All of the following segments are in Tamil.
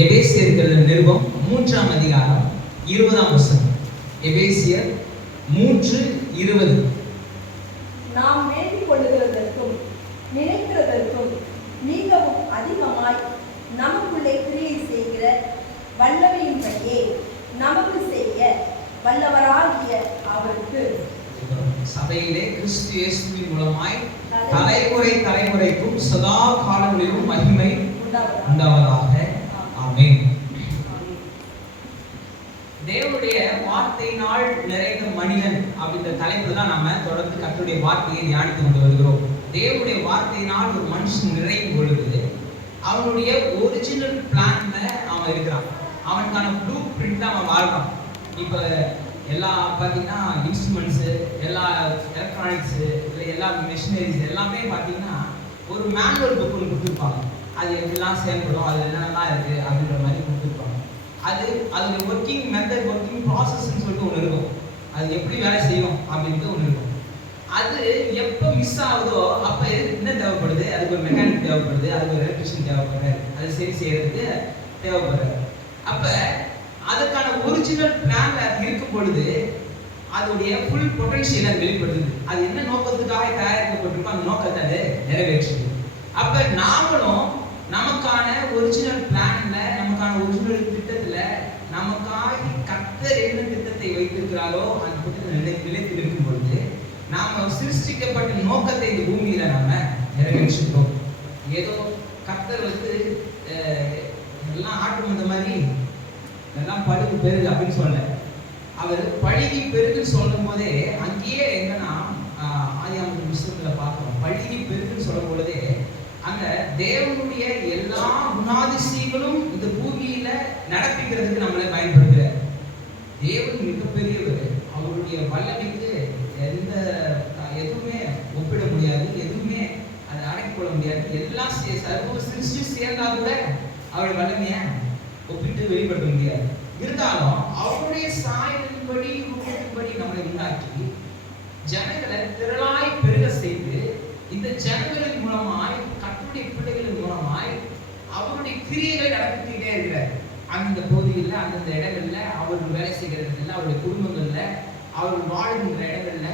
எபேசியர்கள் நிருபம் 3ஆம் அதிகாரம் 20ஆம் வசனம். எபேசியர் 3:20. நாம் வேண்டிக் கொள்ளுகிறதற்கும் நினைக்கிறதற்கும் மிகவும் அதிகமாய் நமக்குள்ளே கிரியை செய்கிற வல்லமையின்படியே நமக்கு செய்ய வல்லவராகிய அவருக்கு சபையிலே கிறிஸ்து இயேசுவின் மூலமாய் தலைமுறைக்கும் சதா காலங்களிலும் மகிமை உண்டாவதாக. ஆமென். தேவனுடைய வார்த்தையினால் நிறைந்த மனிதன் அப்படின்ற தலைப்புல தான் நாம தொடர்ந்து கர்த்தருடைய வார்த்தையை தியானித்து கொண்டு வருகிறோம். தேவனுடைய வார்த்தையினால் ஒரு மனுஷன் நிறையும் பொழுது அவனுடைய ஒரிஜினல் பிளான்ல அவன் இருக்கிறான். அவனுக்கான ப்ளூ பிரிண்ட் அவன் வாழ்றான். இப்ப எல்லா பார்த்தீங்கன்னா இன்ஸ்ட்ருமெண்ட்ஸு, எல்லா எலக்ட்ரானிக்ஸு, இல்லை எல்லா மிஷினரிஸ் எல்லாமே பார்த்தீங்கன்னா ஒரு மேனுவல் புக் ஒன்று கொடுத்துருப்பாங்க. அது எப்படிலாம் செயல்படும், அது என்னென்னலாம் இருக்குது அப்படின்ற மாதிரி கொடுத்துருப்பாங்க. அதோட ஒர்க்கிங் மெத்தட், ஒர்க்கிங் ப்ராசஸ்ன்னு சொல்லிட்டு ஒன்று இருக்கும். அது எப்படி வேலை செய்யும் அப்படின்ட்டு ஒன்று இருக்கும். அது எப்போ மிஸ் ஆகுதோ அப்போ என்ன தேவைப்படுது, அதுக்கு ஒரு மெக்கானிக் தேவைப்படுது, அதுக்கு ஒரு எலக்ட்ரிஷியன் தேவைப்படுறாரு, அது சரி செய்யறதுக்கு தேவைப்படுறாரு. அப்போ அதுக்கான ஒரிஜினல் பிளான்ல அது இருக்கும் பொழுது அதோடைய ஃபுல் பொட்டன்ஷியல் அது வெளிப்படுது. அது என்ன நோக்கத்துக்காக தயாரிக்கப்பட்டிருக்கோ அந்த நோக்கத்தை அது நிறைவேற்றுது. அப்ப நாமளும் நமக்கான ஒரிஜினல் பிளான்ல, நமக்கான ஒரிஜினல் திட்டத்துல, நமக்காக கர்த்தர் என்ன திட்டத்தை வைத்திருக்கிறாரோ அந்த திட்டத்தை நிலைத்து இருக்கும் பொழுது நாம சிருஷ்டிக்கப்பட்ட நோக்கத்தை இந்த பூமியில நாம நிறைவேற்றுகிறோம். ஏதோ கர்த்தர் எல்லாம் ஆட்டு வந்த மாதிரி எல்லாம் பழுகு பெருகு அப்படின்னு சொல்ல, அவர் பழுகி பெருகுன்னு சொல்லும் போதே அங்கேயே எங்கன்னா ஆதியாகம புத்தகத்துல பார்க்கிறோம். பழுகி பெருகுன்னு சொல்லும் பொழுதே அங்க தேவனுடைய எல்லா குணாதிசயங்களும் இந்த பூமியில நடப்பிக்கிறதுக்கு நம்மளை பயன்படுத்துறார். தேவன் மிகப்பெரியவர். அவருடைய வல்லமைக்கு எதுவுமே ஒப்பிட முடியாது, எதுவுமே அதை அடக்கிக்கொள்ள முடியாது. எல்லாம் சர்வ சிருஷ்டி சேர்ந்தா கூட அவருடைய வல்லமைய ஒப்பிட்டு வெளிப்படுத்த முடியாது. இருந்தாலும் அவருடைய சாயலின்படி ரூபத்தின்படி நம்மளை உண்டாக்கி ஜனங்களை திரளாய் பெருக செய்து இந்த ஜனங்களின் மூலமாய், கர்த்தருடைய பிள்ளைகளின் மூலமாய் அவருடைய கிரியைகளை நடத்திட்டே இருக்கிறார். அந்த பகுதியில், அந்தந்த இடங்கள்ல, அவர்கள் வேலை செய்கிற இடத்துல, அவருடைய குடும்பங்கள்ல, அவர்கள் வாழ்கின்ற இடங்கள்ல,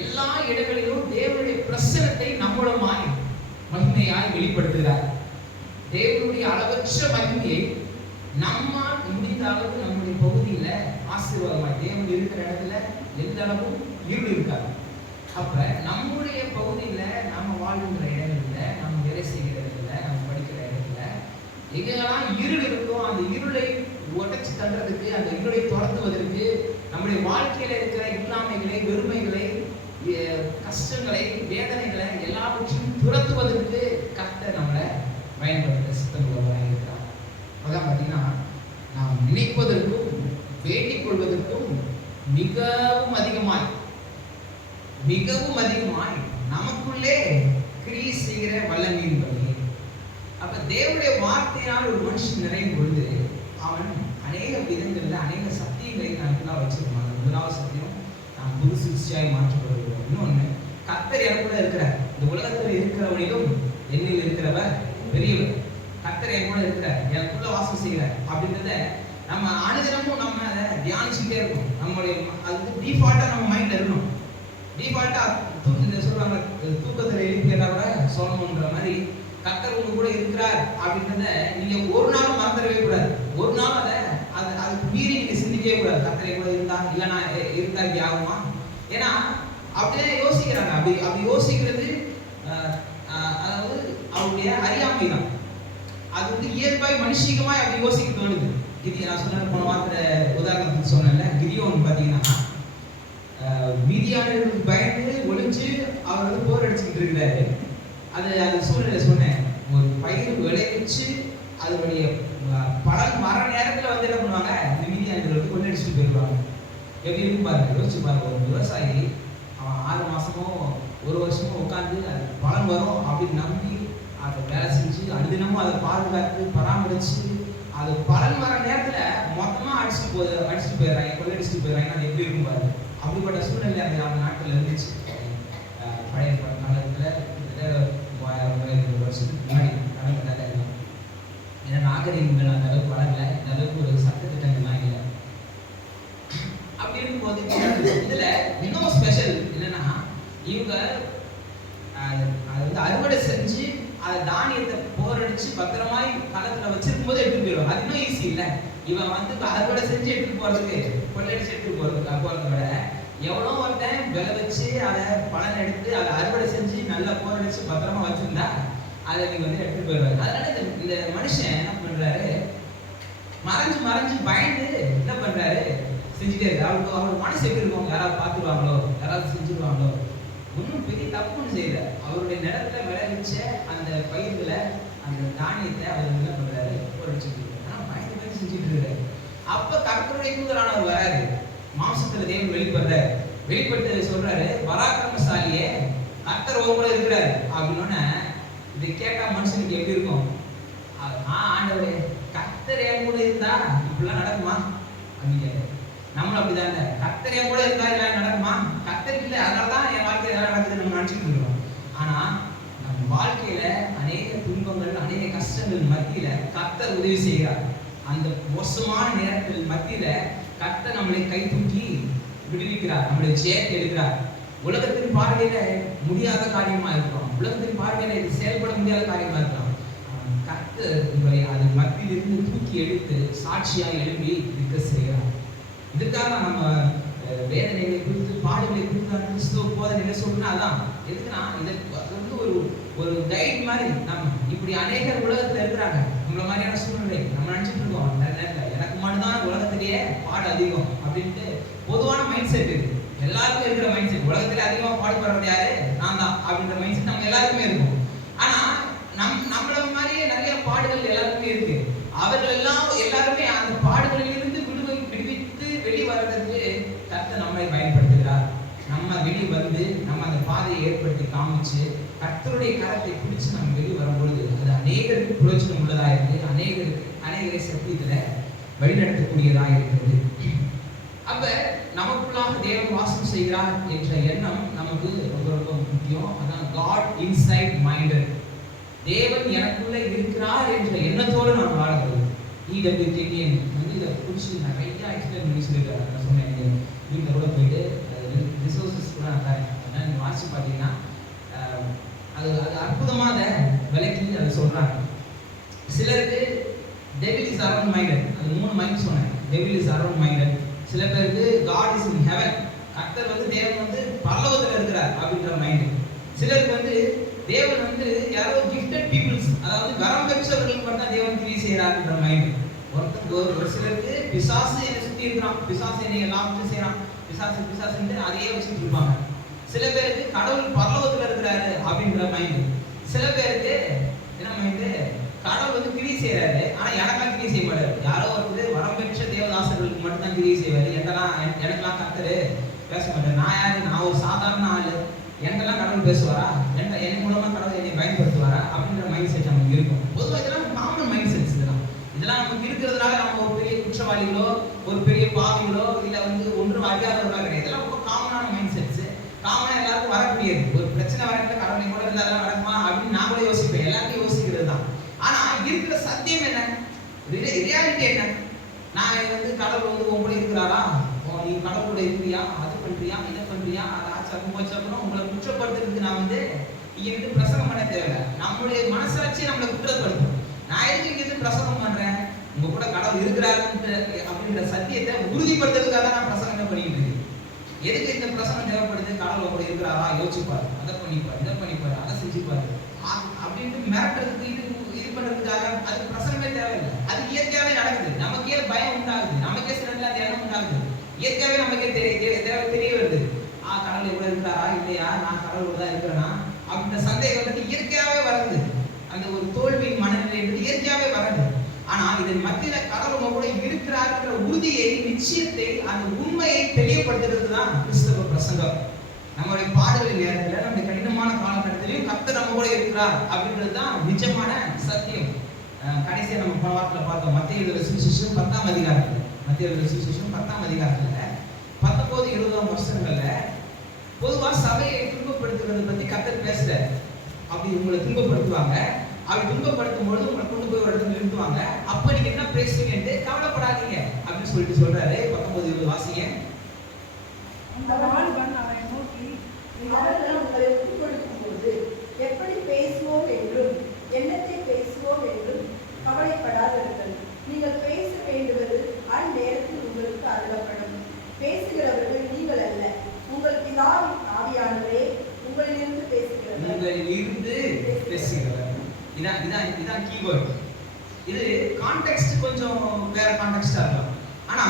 எல்லா இடங்களிலும் தேவனுடைய பிரசனத்தை நம்மூலமாய் மகிமையாய் வெளிப்படுத்துகிறார். தேவனுடைய அளவற்ற மகிமையை நம்மால் முடிந்த அளவு நம்முடைய பகுதியில ஆசீர்வாதமாய், தேவன் இருக்கிற இடத்துல எந்த அளவும் இருள் இருக்காது. அப்ப நம்முடைய பகுதியில, நாம வாழ்கின்ற இடங்கள்ல, நம்ம வேலை செய்கிற இடத்துல, நம்ம படிக்கிற இடத்துல எங்கெல்லாம் இருள் இருக்கோ அந்த இருளை உடைச்சு தள்ளுறதுக்கு, அந்த இருளை துரத்துவதற்கு, நம்முடைய வாழ்க்கையில இருக்கிற இல்லாமைகளை, வெறுமைகளை, கஷ்டங்களை, வேதனைகளை எல்லாவற்றையும் துரத்துவதற்கு கர்த்தர் நம்மளை பயன்படுத்த சித்தமுள்ளவராக இருக்கிறார். அதான் பார்த்தீங்கன்னா, நாம் நினைப்பதற்கும் வேண்டிக் கொள்வதற்கும் மிகவும் அதிகமாய் நமக்குள்ளே கிரியை செய்கிற வல்லமையின்படி. அப்ப தேவனுடைய வார்த்தையால் ஒரு மனுஷன் நிறையும் பொழுது அவன் அநேக விதங்கள்ல அநேக சத்தியங்களை நமக்குள்ள வச்சிருப்பாங்க. முதலாவது சத்தியம், நாம் புது சிருஷ்டியாய் மாற்றப்படுகிறோம். இன்னொன்னு, கர்த்தர் எனக்குள்ள இருக்கிறார். இந்த உலகத்தில் இருக்கிறவனிலும் என்னில் இருக்கிறவர் பெரியவர். கர்த்தர் என் கூட இருக்கிறார், எனக்குள்ள வாசம் செய்கிறார் அப்படின்றத நம்ம அனுதினமும் நம்ம அதை தியானிச்சுட்டே இருக்கணும். நம்மளுடைய அது டிஃபால்ட்டா நம்ம மைண்ட்ல இருக்கணும். டிஃபால்ட்டா சொல்றாங்க, தூக்கத்தில் எழுப்பி கேட்டா கூட சொல்லணுன்ற மாதிரி கர்த்தர் உங்க கூட இருக்கிறார் அப்படின்றத நீங்க ஒரு நாளும் மறந்துடவே கூடாது. ஒரு நாள் அதுக்கு மீறி நீங்க சிந்திக்கவே கூடாது. கர்த்தரை கூட இருந்தா இல்லைன்னா இருந்தா இப்படி ஆகுமா? ஏன்னா அப்படியே யோசிக்கிறாங்க. அப்படி யோசிக்கிறது அதாவது அவருடைய அறியாமை தான். அது இயல்பாய் மனுஷிகமாய் அப்படி யோசிக்க தோணுது. நான் சொன்ன போன வாரத்துல உதாரணத்துக்கு சொன்னேன்ல, கிதியோன் பார்த்தீங்கன்னா மீதியானவர்களுக்கு பயந்து ஒளிஞ்சு அவர் போர் அடிச்சுக்கிட்டு இருக்கிறாரு. அந்த சூழ்நிலை சொன்னேன், ஒரு பயிர் விளைவிச்சு அதனுடைய பலன் வர நேரத்துல என்ன பண்ணுவாங்க, இந்த மீதியானவர்களுக்கு கொள்ளடிச்சுட்டு போயிடுவாங்க. எப்படி இருக்கும் பாருங்க, யோசிச்சு பாருங்க. ஒரு விவசாயி அவன் 6 மாசமோ 1 வருஷமோ உட்காந்து அது பலன் வரும் அப்படின்னு நம்பி அதை வேலை செஞ்சு அனுதினமும் அதை பாதுகாத்து பராமரிச்சு அது பலன் வர நேரத்துல மொத்தமா அடிச்சுட்டு போயிடுறாங்க, கொள்ளடிச்சுட்டு போயிடுறாங்க. அது எப்படி இருக்கும் பாருங்க. அப்படிப்பட்ட சூழ்நிலை அந்த நாட்டில் இருந்துச்சு. பழைய காலத்துல 3000 வருஷத்துக்கு முன்னாடி நடந்ததாக. ஏன்னா நாகரிகங்கள் அந்த அளவுக்கு வளரல, இந்த அளவுக்கு ஒரு சட்டத்திட்டங்கள்லாம் இல்லை. அப்படி இருக்கும்போது இதுல இன்னும் ஸ்பெஷல் என்னன்னா, இவங்க அதை வந்து அறுவடை செஞ்சு அதை தானியத்தை போரடிச்சு பத்திரமாய் களத்துல வச்சிருக்கும் போது எடுத்துட்டு போயிடுவாங்க. அது இன்னும் ஈஸி இல்லை. இவன் வந்து அறுவடை செஞ்சு எடுத்துட்டு போறதுக்கு, கொள்ளையடிச்சு எடுத்துட்டு போறதை விட எவ்வளோ ஒருத்தன் விலை வச்சு அதை பலன் எடுத்து அதை அறுவடை செஞ்சு நல்லா போரடிச்சு பத்திரமா வச்சிருந்தா அதை நீங்க வந்து எடுத்துட்டு போயிடுவாங்க. அதனால இந்த மனுஷன் என்ன பண்றாரு, மறைஞ்சு மறைஞ்சு பயந்து என்ன பண்றாரு, செஞ்சுட்டே இருக்கு. அவரோட மனசு எப்படி இருக்கும், யாராவது பார்த்துருவாங்களோ, யாராவது செஞ்சுருவாங்களோ, ஒன்றும் பெரிய தப்புன்னு செய்யல. அவருடைய நிலத்துல விளைவிச்ச அந்த பயிர்களை, அந்த தானியத்தை அவர் என்ன பண்றாரு, போரடிச்சுட்டு இருக்காரு. ஆனால் பயந்து பயந்து செஞ்சுட்டு இருக்காரு. அப்ப கர்த்தருடைய தூதரானவர் வராரு, மாம்சத்துல தேவன் வெளிப்படுறாரு. வெளிப்பட்டு சொல்றாரு, பராக்கிரமசாலியே கர்த்தர் உங்களோட இருக்கிறாரு அப்படின்னு. இதை கேட்டா மனுஷனுக்கு எப்படி இருக்கும், ஆண்டவரே கர்த்தர் என் கூட இருந்தா இப்படிலாம் நடக்குமா அப்படின்னு கேட்க. நம்மளும் அப்படிதாங்க, கர்த்தர் என் கூட இருந்தா எல்லாம் நடக்குமா, கர்த்தர் இல்லை அதனாலதான் என் வாழ்க்கையில எல்லாம் நடக்குதுன்னு நம்ம நினைச்சுட்டு இருக்கோம். ஆனா நம்ம வாழ்க்கையில அநேக துன்பங்கள், அநேக கஷ்டங்கள் மத்தியில கர்த்தர் உதவி செய்கிறார். அந்த மோசமான நேரத்தில் மத்தியில கர்த்தர் நம்மளை கை தூக்கி விடுவிக்கிறார், நம்மளுடைய ஜெயத்தை எடுக்கிறார். உலகத்தின் பார்வையில முடியாத காரியமா இருக்கும், உலகத்தின் பார்வையில இது செயல்பட முடியாத காரியமா இருக்கலாம். கர்த்தர் உங்களை அது மத்தியிலிருந்து தூக்கி எடுத்து சாட்சியா எழுப்பி இருக்க செய்கிறார். இதுக்காக நம்ம வேதனைகளை குறித்து, பாடுகளை குறித்து கிறிஸ்துவ போதனைகளை சொல்லணும். அதான் எதுக்குன்னா, இதை வந்து ஒரு கைட் மாதிரி. நம்ம இப்படி அநேகர் உலகத்துல இருக்கிறாங்க, நம்மள மாதிரியான சூழ்நிலை நம்ம நினைச்சிட்டு இருக்கோம். எனக்கு மட்டும்தான் உலகத்திலேயே பாடு அதிகம் அப்படின்ட்டு பொதுவான மைண்ட் செட் இருக்கு, எல்லாருக்கும் இருக்கிற மைண்ட் செட். உலகத்துல அதிகமா பாடுபடுறது யாரு, நான் தான் அப்படின்ற மைண்ட் செட் நம்ம எல்லாருக்குமே இருக்கும். ஆனா நம்மள மாதிரியே நிறைய பாடுகள் எல்லாருக்குமே இருக்கு. அவர்கள் எல்லாருமே அந்த பாடுகளில் இருந்து விடுவித்து வெளிவரதுக்கு கர்த்தர் நம்மை பயன்படுத்துகிறார். நம்ம வெளியே வந்து நம்ம அந்த பாதையை ஏற்படுத்தி காமிச்சு கர்த்தருடைய கரத்தை பிடிச்சு நம்ம வெளியே வரும்பொழுது அது அநேகருக்கு பிரயோஜனம் உள்ளதா இருக்கு, அநேகரை சத்தியத்துல வழிநடத்தக்கூடியதா இருக்கிறது. அப்ப நமக்குள்ளாக தேவன் வாசம் செய்கிறார் என்ற எண்ணம் நமக்கு ரொம்ப ரொம்ப முக்கியம். அதான் காட் இன்சைட் மைண்டட். தேவன் எனக்குள்ள இருக்கிறார் என்ற எண்ணத்தோடு நான் வாழ்கிறது. E.W. Kenyon வந்து இதை குறிச்சு நிறைய எக்ஸ்பிளைன் பண்ணி சொல்லியிருக்காரு. நான் சொன்னேன், வீட்டில் கூட போயிட்டு ரிசோர்ஸஸ் கூட நான் தரேன், அதனால் நீங்கள் வாசிச்சு பார்த்தீங்கன்னா அது அற்புதமாக அதை விலைக்கு அதை சொல்கிறாங்க. சிலருக்கு டெவில் இஸ் அரவுண்ட் மைண்டட், அது 3 மைண்ட் சொன்னேன். Devil is around minded. சில பேருக்கு காட் இஸ் இன் ஹெவன், கர்த்தர் வந்து தேவன் வந்து பரலோகத்தில் இருக்கிறார் அப்படின்ற மைண்டு. சிலருக்கு வந்து தேவன் வந்து யாரோ கிஃப்டட் பீப்புள்ஸ், அதாவது வரம் பெற்றவர்களுக்கு மட்டும் தான் தேவன் கிரியை செய்கிறார்ன்ற மைண்டு. ஒரு சிலருக்கு பிசாசு என்னை சுற்றி இருக்கிறான், பிசாசு என்னை எல்லாத்தையும் செய்யறான், பிசாசுன்னு அதையே வச்சுட்டு இருப்பாங்க. சில பேருக்கு கடவுள் பரலோகத்தில் இருக்கிறாரு அப்படின்ற மைண்டு. சில பேருக்கு என்ன மைண்டு, கடவுள் வந்து கிரியை செய்யறாரு, ஆனா எனக்கெல்லாம் கிரியை செய்ய மாட்டாரு. யாரோ வந்து வரம் பெற்ற தேவதாசர்களுக்கு மட்டும் தான் கிரியை செய்வாரு, எனக்கெல்லாம் கர்த்தர் பேச மாட்டாரு. நான் யாரு, நான் ஒரு சாதாரண ஆளு, எனக்கெல்லாம் கடவுள் பேசுவாரா, என் மூலமா கடவுள் என்னை பயன்படுத்துவாரா அப்படின்ற மைண்ட் செட் நமக்கு இருக்கும். பொதுவாக இதெல்லாம் காமன் மைண்ட் செட்ஸ். இதெல்லாம் நமக்கு இருக்கிறதுனால நம்ம ஒரு பெரிய குற்றவாளிகளோ, ஒரு பெரிய பாவிகளோ, இல்லை வந்து ஒன்றும் அறியாதவர்களாக கிடையாது. இதெல்லாம் ரொம்ப காமனான மைண்ட் செட்ஸ், காமனா எல்லாருக்கும் வரக்கூடியது. ஒரு பிரச்சனை வரக்கூடிய கடவுளை கூட இருந்தால் அதெல்லாம் நடக்குமா அப்படின்னு நான் கூட யோசிப்பேன், எல்லாருக்கும் யோசிக்கிறது தான். ஆனா இருக்கிற சத்தியம் என்ன, ரியாலிட்டி என்ன? நான் வந்து கடவுள் வந்து உங்க கூட இருக்கிறாரா, நீ கடவுளோட இருக்கிறியா, அது பண்றியா, இதை பண்றியா, அதை ஆச்சப்பம் போச்சப்பறம் உங்களை குற்றப்படுத்துறதுக்கு நான் வந்து இங்க இருந்து பிரசங்கம் பண்ண தேவையில்லை. நம்மளுடைய மனசாட்சியை நம்மளை குற்றப்படுத்தும். நான் எதுக்கு இங்க இருந்து பிரசங்கம் பண்றேன், உங்க கூட கடவுள் இருக்கிறாருன்ற அப்படின்ற சத்தியத்தை உறுதிப்படுத்துறதுக்காக நான் பிரசங்கம் பண்ணிட்டு இருக்கேன். எதுக்கு இந்த பிரசங்கம் தேவைப்படுது, கடவுள் கூட இருக்கிறாரா யோசிப்பாரு, அதை பண்ணிப்பாரு, இதை பண்ணிப்பாரு, அதை செஞ்சுப்பாரு அப்படின்ட்டு மிரட்டுறதுக்கு இது பண்றதுக்காக அதுக்கு பிரசங்கமே தேவையில்லை. அது இயற்கையாவே நடக்குது. நமக்கே பயம் உண்டாகுது, நமக்கே சில அந்த எண்ணம் உண்டாகுது, இயற்கையாவே நமக்கே தெரிய வருது. கடவுள் எவ்வளவு இருக்கிறாரா இல்லையா, நான் கடவுள் தான் இருக்கிறேனா அப்படின்ற சந்தேகம் வந்து இயற்கையாவே வருது. அந்த ஒரு தோல்வியின் மனநிலை என்பது இயற்கையாவே வருது. ஆனா இதன் மத்தியில கடவுள் கூட இருக்கிறார்ன்ற உறுதியை, நிச்சயத்தை, அந்த உண்மையை தெளிவுபடுத்துறது தான் கிறிஸ்தவ பிரசங்கம். நம்மளுடைய பாடுகளின் நேரத்தில், நம்முடைய கடினமான காலகட்டத்திலையும் கர்த்தர் நம்ம கூட இருக்கிறார் அப்படின்றது தான் நிஜமான சத்தியம். கடைசியா நம்ம போன வாரத்தில் பார்த்தோம், மத்திய எழுதின சுவிசேஷம் 10ஆம் அதிகாரத்தில், மத்திய எழுதின சுவிசேஷம் 10ஆம் அதிகாரத்தில் 19-20 வருஷங்கள்ல பொதுவா சபையை துன்பப்படுத்துறதை பத்தி கர்த்தர் பேசுறாரு. அப்படி உங்களை துன்பப்படுத்துவாங்க, அப்படி துன்பப்படுத்தும் பொழுது உங்களை கொண்டு போய் ஒரு இடத்துல நிறுத்துவாங்க. அப்ப நீங்க என்ன பேசுவீங்கன்னு கவலைப்படாதீங்க அப்படின்னு சொல்லிட்டு சொல்றாரு. 19 வாசிங்க. அவரை நோக்கி, அவர்கள் உங்களை ஒப்புக் கொடுக்கும் போது எப்படி பேசுவோம் என்றும் என்னத்தை பேசுவோம் என்றும் கவலைப்படாதிருங்கள். நீங்கள் பேச வேண்டுவது அந்நேரத்தில் உங்களுக்கு அருளப்படும். பேசுகிறவர்கள் நீங்கள் அல்ல, உங்கள் பிதாவின் ஆவியானவரே உங்களிலிருந்து பேசுகிறவர். உங்களிலிருந்து பேசுகிறவர். இதான் கீவேர்ட். இது கான்டெக்ஸ்ட் கொஞ்சம் வேற கான்டெக்ஸ்டா இருக்கும். ஆனா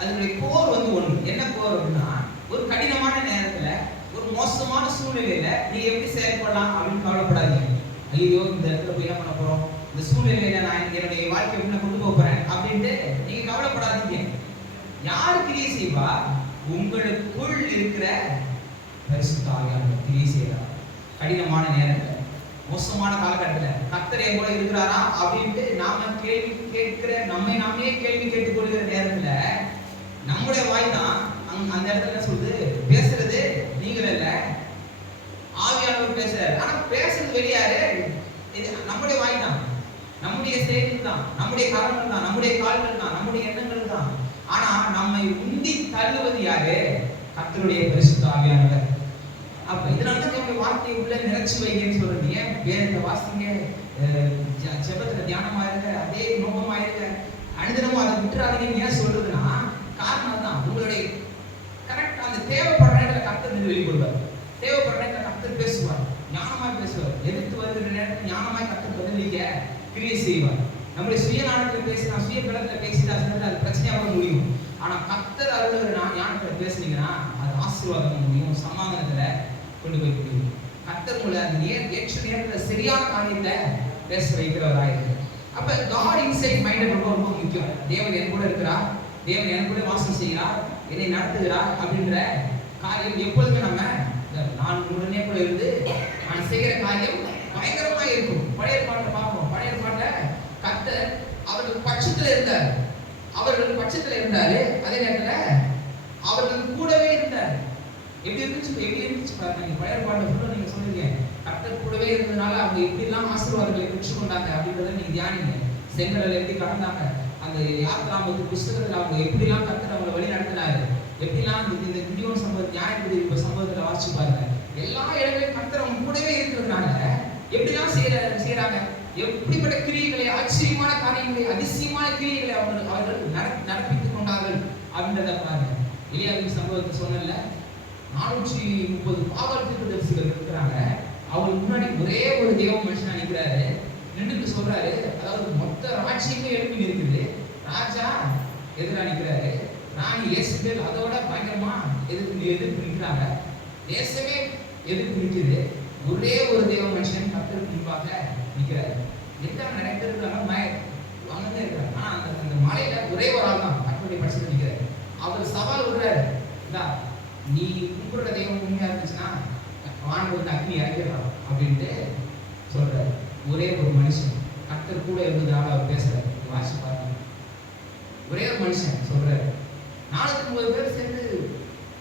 அதனுடைய கோர் வந்து ஒண்ணு. என்ன கோர் அப்படின்னா, ஒரு கடினமான நேரத்துல, ஒரு மோசமான சூழ்நிலையில நீங்க எப்படி செயல்படலாம் அப்படின்னு கவலைப்படாதீங்க. ஐயோ இந்த இடத்துல போய் என்ன பண்ண போறோம், இந்த சூழ்நிலையில நான் என்னுடைய வாழ்க்கை எப்படி நான் கொண்டு போக போறேன் அப்படின்ட்டு நீங்க கவலைப்படாதீங்க. யார் கிரியை செய்வா? உங்களுக்குள் இருக்கிற பரிசுத்த ஆவியானவர் கிரியை செய்கிறார். கடினமான நேரத்துல, மோசமான காலகட்டத்தில் கர்த்தர் என் கூட இருக்கிறாரா அப்படின்ட்டு நாம கேள்வி கேட்கிற, நம்மை நாமே கேள்வி கேட்டுக் கொள்கிற நேரத்துல நம்முடைய வாய் தான் அந்த இடத்துல என்ன சொல்லுது? பேசுறது நீங்கள் இல்ல, ஆவியானவர் பேசுறாரு. ஆனா பேசுறது வெளியாரு? இது நம்முடைய வாய் தான், நம்முடைய செயல் தான், நம்முடைய கரங்கள் தான், நம்முடைய கால்கள் தான், நம்முடைய எண்ணங்கள் தான். ஆனா நம்மை உந்தி தள்ளுவது யாரு? கர்த்தருடைய பரிசுத்த ஆவியானவர். அப்ப இதனாலதான் நம்முடைய வார்த்தையை உள்ள நிறைச்சி வைங்கன்னு சொல்றீங்க. வேதத்தை வாசிங்க, ஜெபத்துல தியானமா இருக்க, அதே நோக்கமா இருக்க, அனுதினமும் அதை விட்டுறாதீங்கன்னு ஏன் சொல்றதுன்னா காரணம் தான். உங்களுடைய கரெக்ட் அந்த தேவைப்படுற நேரத்துல கர்த்தர் வெளிப்படுவார். தேவைப்படுற நேரத்துல கர்த்தர் பேசுவார், ஞானமா பேசுவார். எதிர்த்து வருகிற நேரத்தில் ஞானமாய் கர்த்தர் பதிலளிக்க கிரியை செய்வார். நம்முடைய சுயநாடகத்துல பேசினா, சுய பலத்துல பேசிட்டா அது பிரச்சனையாக முடியும். ஆனா கர்த்தர் அருளுகிற ஞானத்துல பேசுனீங்கன்னா அது ஆசீர்வாதம் முடியும், சமாதானத்துல கொண்டு போய் முடியும். கர்த்தர் உங்களை அந்த ஏற்ற நேரத்துல சரியான காரியத்தை பேச வைக்கிறவராயிருக்கு. அப்ப காட் இன்சைட் மைண்ட் ரொம்ப ரொம்ப முக்கியம். தேவன் என் கூட இருக்கிறார், தேவன் என் கூட வாசம் செய்கிறார், என்னை நடத்துகிறார் அப்படின்ற காரியம் எப்பொழுதுமே நம்ம நான் உடனே கூட இருந்து நான் செய்கிற காரியம் பயங்கரமா இருக்கும். பழைய பாட்டை பார்ப்போம். பழைய பாட்டை கர்த்தர் அவர்கள் பட்சத்துல இருந்தார், அவர்கள் பட்சத்துல இருந்தாரு, அதே நேரத்துல அவர்கள் கூடவே இருந்தார். எப்படி இருந்துச்சு பாருங்க. நீங்க பழைய பாட்டை ஃபுல்லா நீங்க சொல்லுங்க, கர்த்தர் கூடவே இருந்ததுனால அவங்க எப்படி எல்லாம் ஆசீர்வாதங்களை பெற்றுக்கொண்டாங்க அப்படின்றத நீங்க தியானிங்க. செங்கடல் எப்படி கடந்தாங்க, அந்த யாத்ராமத்து புஸ்தகத்துல அவங்க எப்படி எல்லாம் கர்த்தர் அவங்களை வழி நடத்தினாரு, எப்படிலாம் இந்த கிடியோன் சம்பவம், நியாயப்பிரதி சம்பவத்துல வாசிச்சு பாருங்க. எல்லா இடங்களையும் கர்த்தர் அவங்க கூடவே இருக்கிறதுனால எப்படிலாம் செய்யறாங்க, எப்படிப்பட்ட கிரியைகளை, ஆச்சரியமான காரியங்களை, அதிசயமான கிரியைகளை அவர்கள் நடப்பித்துக் கொண்டார்கள் அப்படின்றத பாருங்க. எலியாவின் சம்பவத்தை சொன்னல, 430 பாகால் தீர்க்கதரிசிகள் இருக்கிறாங்க. அவங்களுக்கு முன்னாடி ஒரே ஒரு தேவ மனுஷனா நிற்கிறாரு. நின்றுட்டு சொல்றாரு, அதாவது மொத்த ராஜ்யமே எழுப்பி இருக்குது, ராஜா எதிராக நிற்கிறாரு, ராணி ஏசுகள் அதோட பயங்கரமா எதிர்ப்பு நிற்கிறாங்க, தேசமே எதிர்ப்பு நிற்குது. ஒரே ஒரு தேவ மனுஷன் கர்த்தருக்கு முன்பாக நிற்கிறாரு. என்ன நடக்கிறது அங்கே இருக்கிறார். ஆனா அந்த மலையில ஒரே ஒரு ஆள் தான் கர்த்தருடைய பட்சத்தில் நிற்கிறாரு. அவர் சவால் விடுறாரு, நீ கும்பிடுற தெய்வம் உண்மையா இருந்துச்சுன்னா வானவருக்கு அக்னி இறக்கிறான் அப்படின்ட்டு சொல்றாரு. ஒரே ஒரு மனுஷன் கர்த்தர் கூட இருந்ததுனால அவர் பேசுறாரு. வாசி பாருங்க, ஒரே ஒரு மனுஷன் சொல்றாரு. 409 பேர் சேர்ந்து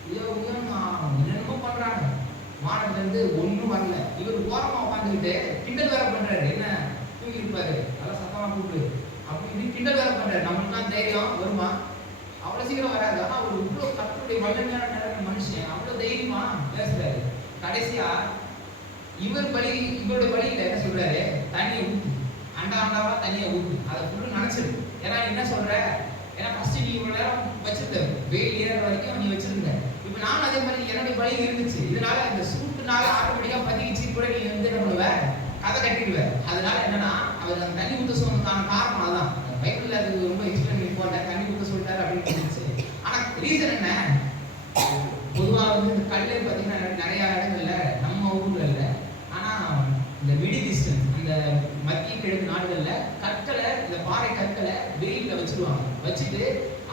என்னென்னமோ பண்றாங்க. வானத்துல இருந்து ஒன்னும் வரல. இவர் ஓரமா உட்காந்துக்கிட்டு கிண்டல் வேற பண்றாரு. என்ன தூங்கி இருப்பாரு, அதெல்லாம் சத்தமா கூப்பிடு அப்படின்னு கிண்டல் வேற பண்றாரு. நம்மளுக்கு தைரியம் வருமா? அவ்வளவு சீக்கிரம் வராது. ஆனா ஒரு இவ்வளவு கர்த்தருடைய வல்லமையான நிலைமை மனுஷன் அவ்வளவு தைரியமா பேசுறாரு. கடைசியா இவருடைய வழியில என்ன சொல்றாரு, தண்ணியை ஊத்து, அண்டாவா தண்ணியை ஊத்து, அதை ஃபுல்லு நினைச்சிரு. ஏன்னா என்ன சொல்ற, ஏன்னா ஃபர்ஸ்ட் நீ இவ்வளவு நேரம் வச்சிருந்த, வெயில் ஏற வரைக்கும் நீ வச்சிருந்த, இப்ப நானும் அதே மாதிரி என்னுடைய வழி இருந்துச்சு. இதனால இந்த சூட்டுனால ஆட்டோமேட்டிக்கா பத்திக்கிச்சு கூட நீ வந்து என்ன பண்ணுவ, கதை கட்டிடுவ. அதனால என்னன்னா அவர் அந்த தண்ணி ஊத்த சொன்னதுக்கான காரணம் அதான். பைபிள்ல அது ரொம்ப எக்ஸ்பிளைன் பண்ணி போட்ட, தண்ணி ஊத்த சொல்லிட்டாரு அப்படின்னு இருந்துச்சு. ஆனா ரீசன் என்ன, பொதுவா வந்து இந்த கல்லே பார்த்தீங்கன்னா நிறைய இடங்கள்ல நம்ம ஊர்ல இல்லை, ஆனா இந்த மிடில் ஈஸ்டர்ன் அந்த மத்திய கிழக்கு நாடுகள்ல கற்களை, இந்த பாறை கற்களை வெயில்ல வச்சிருவாங்க. வச்சுட்டு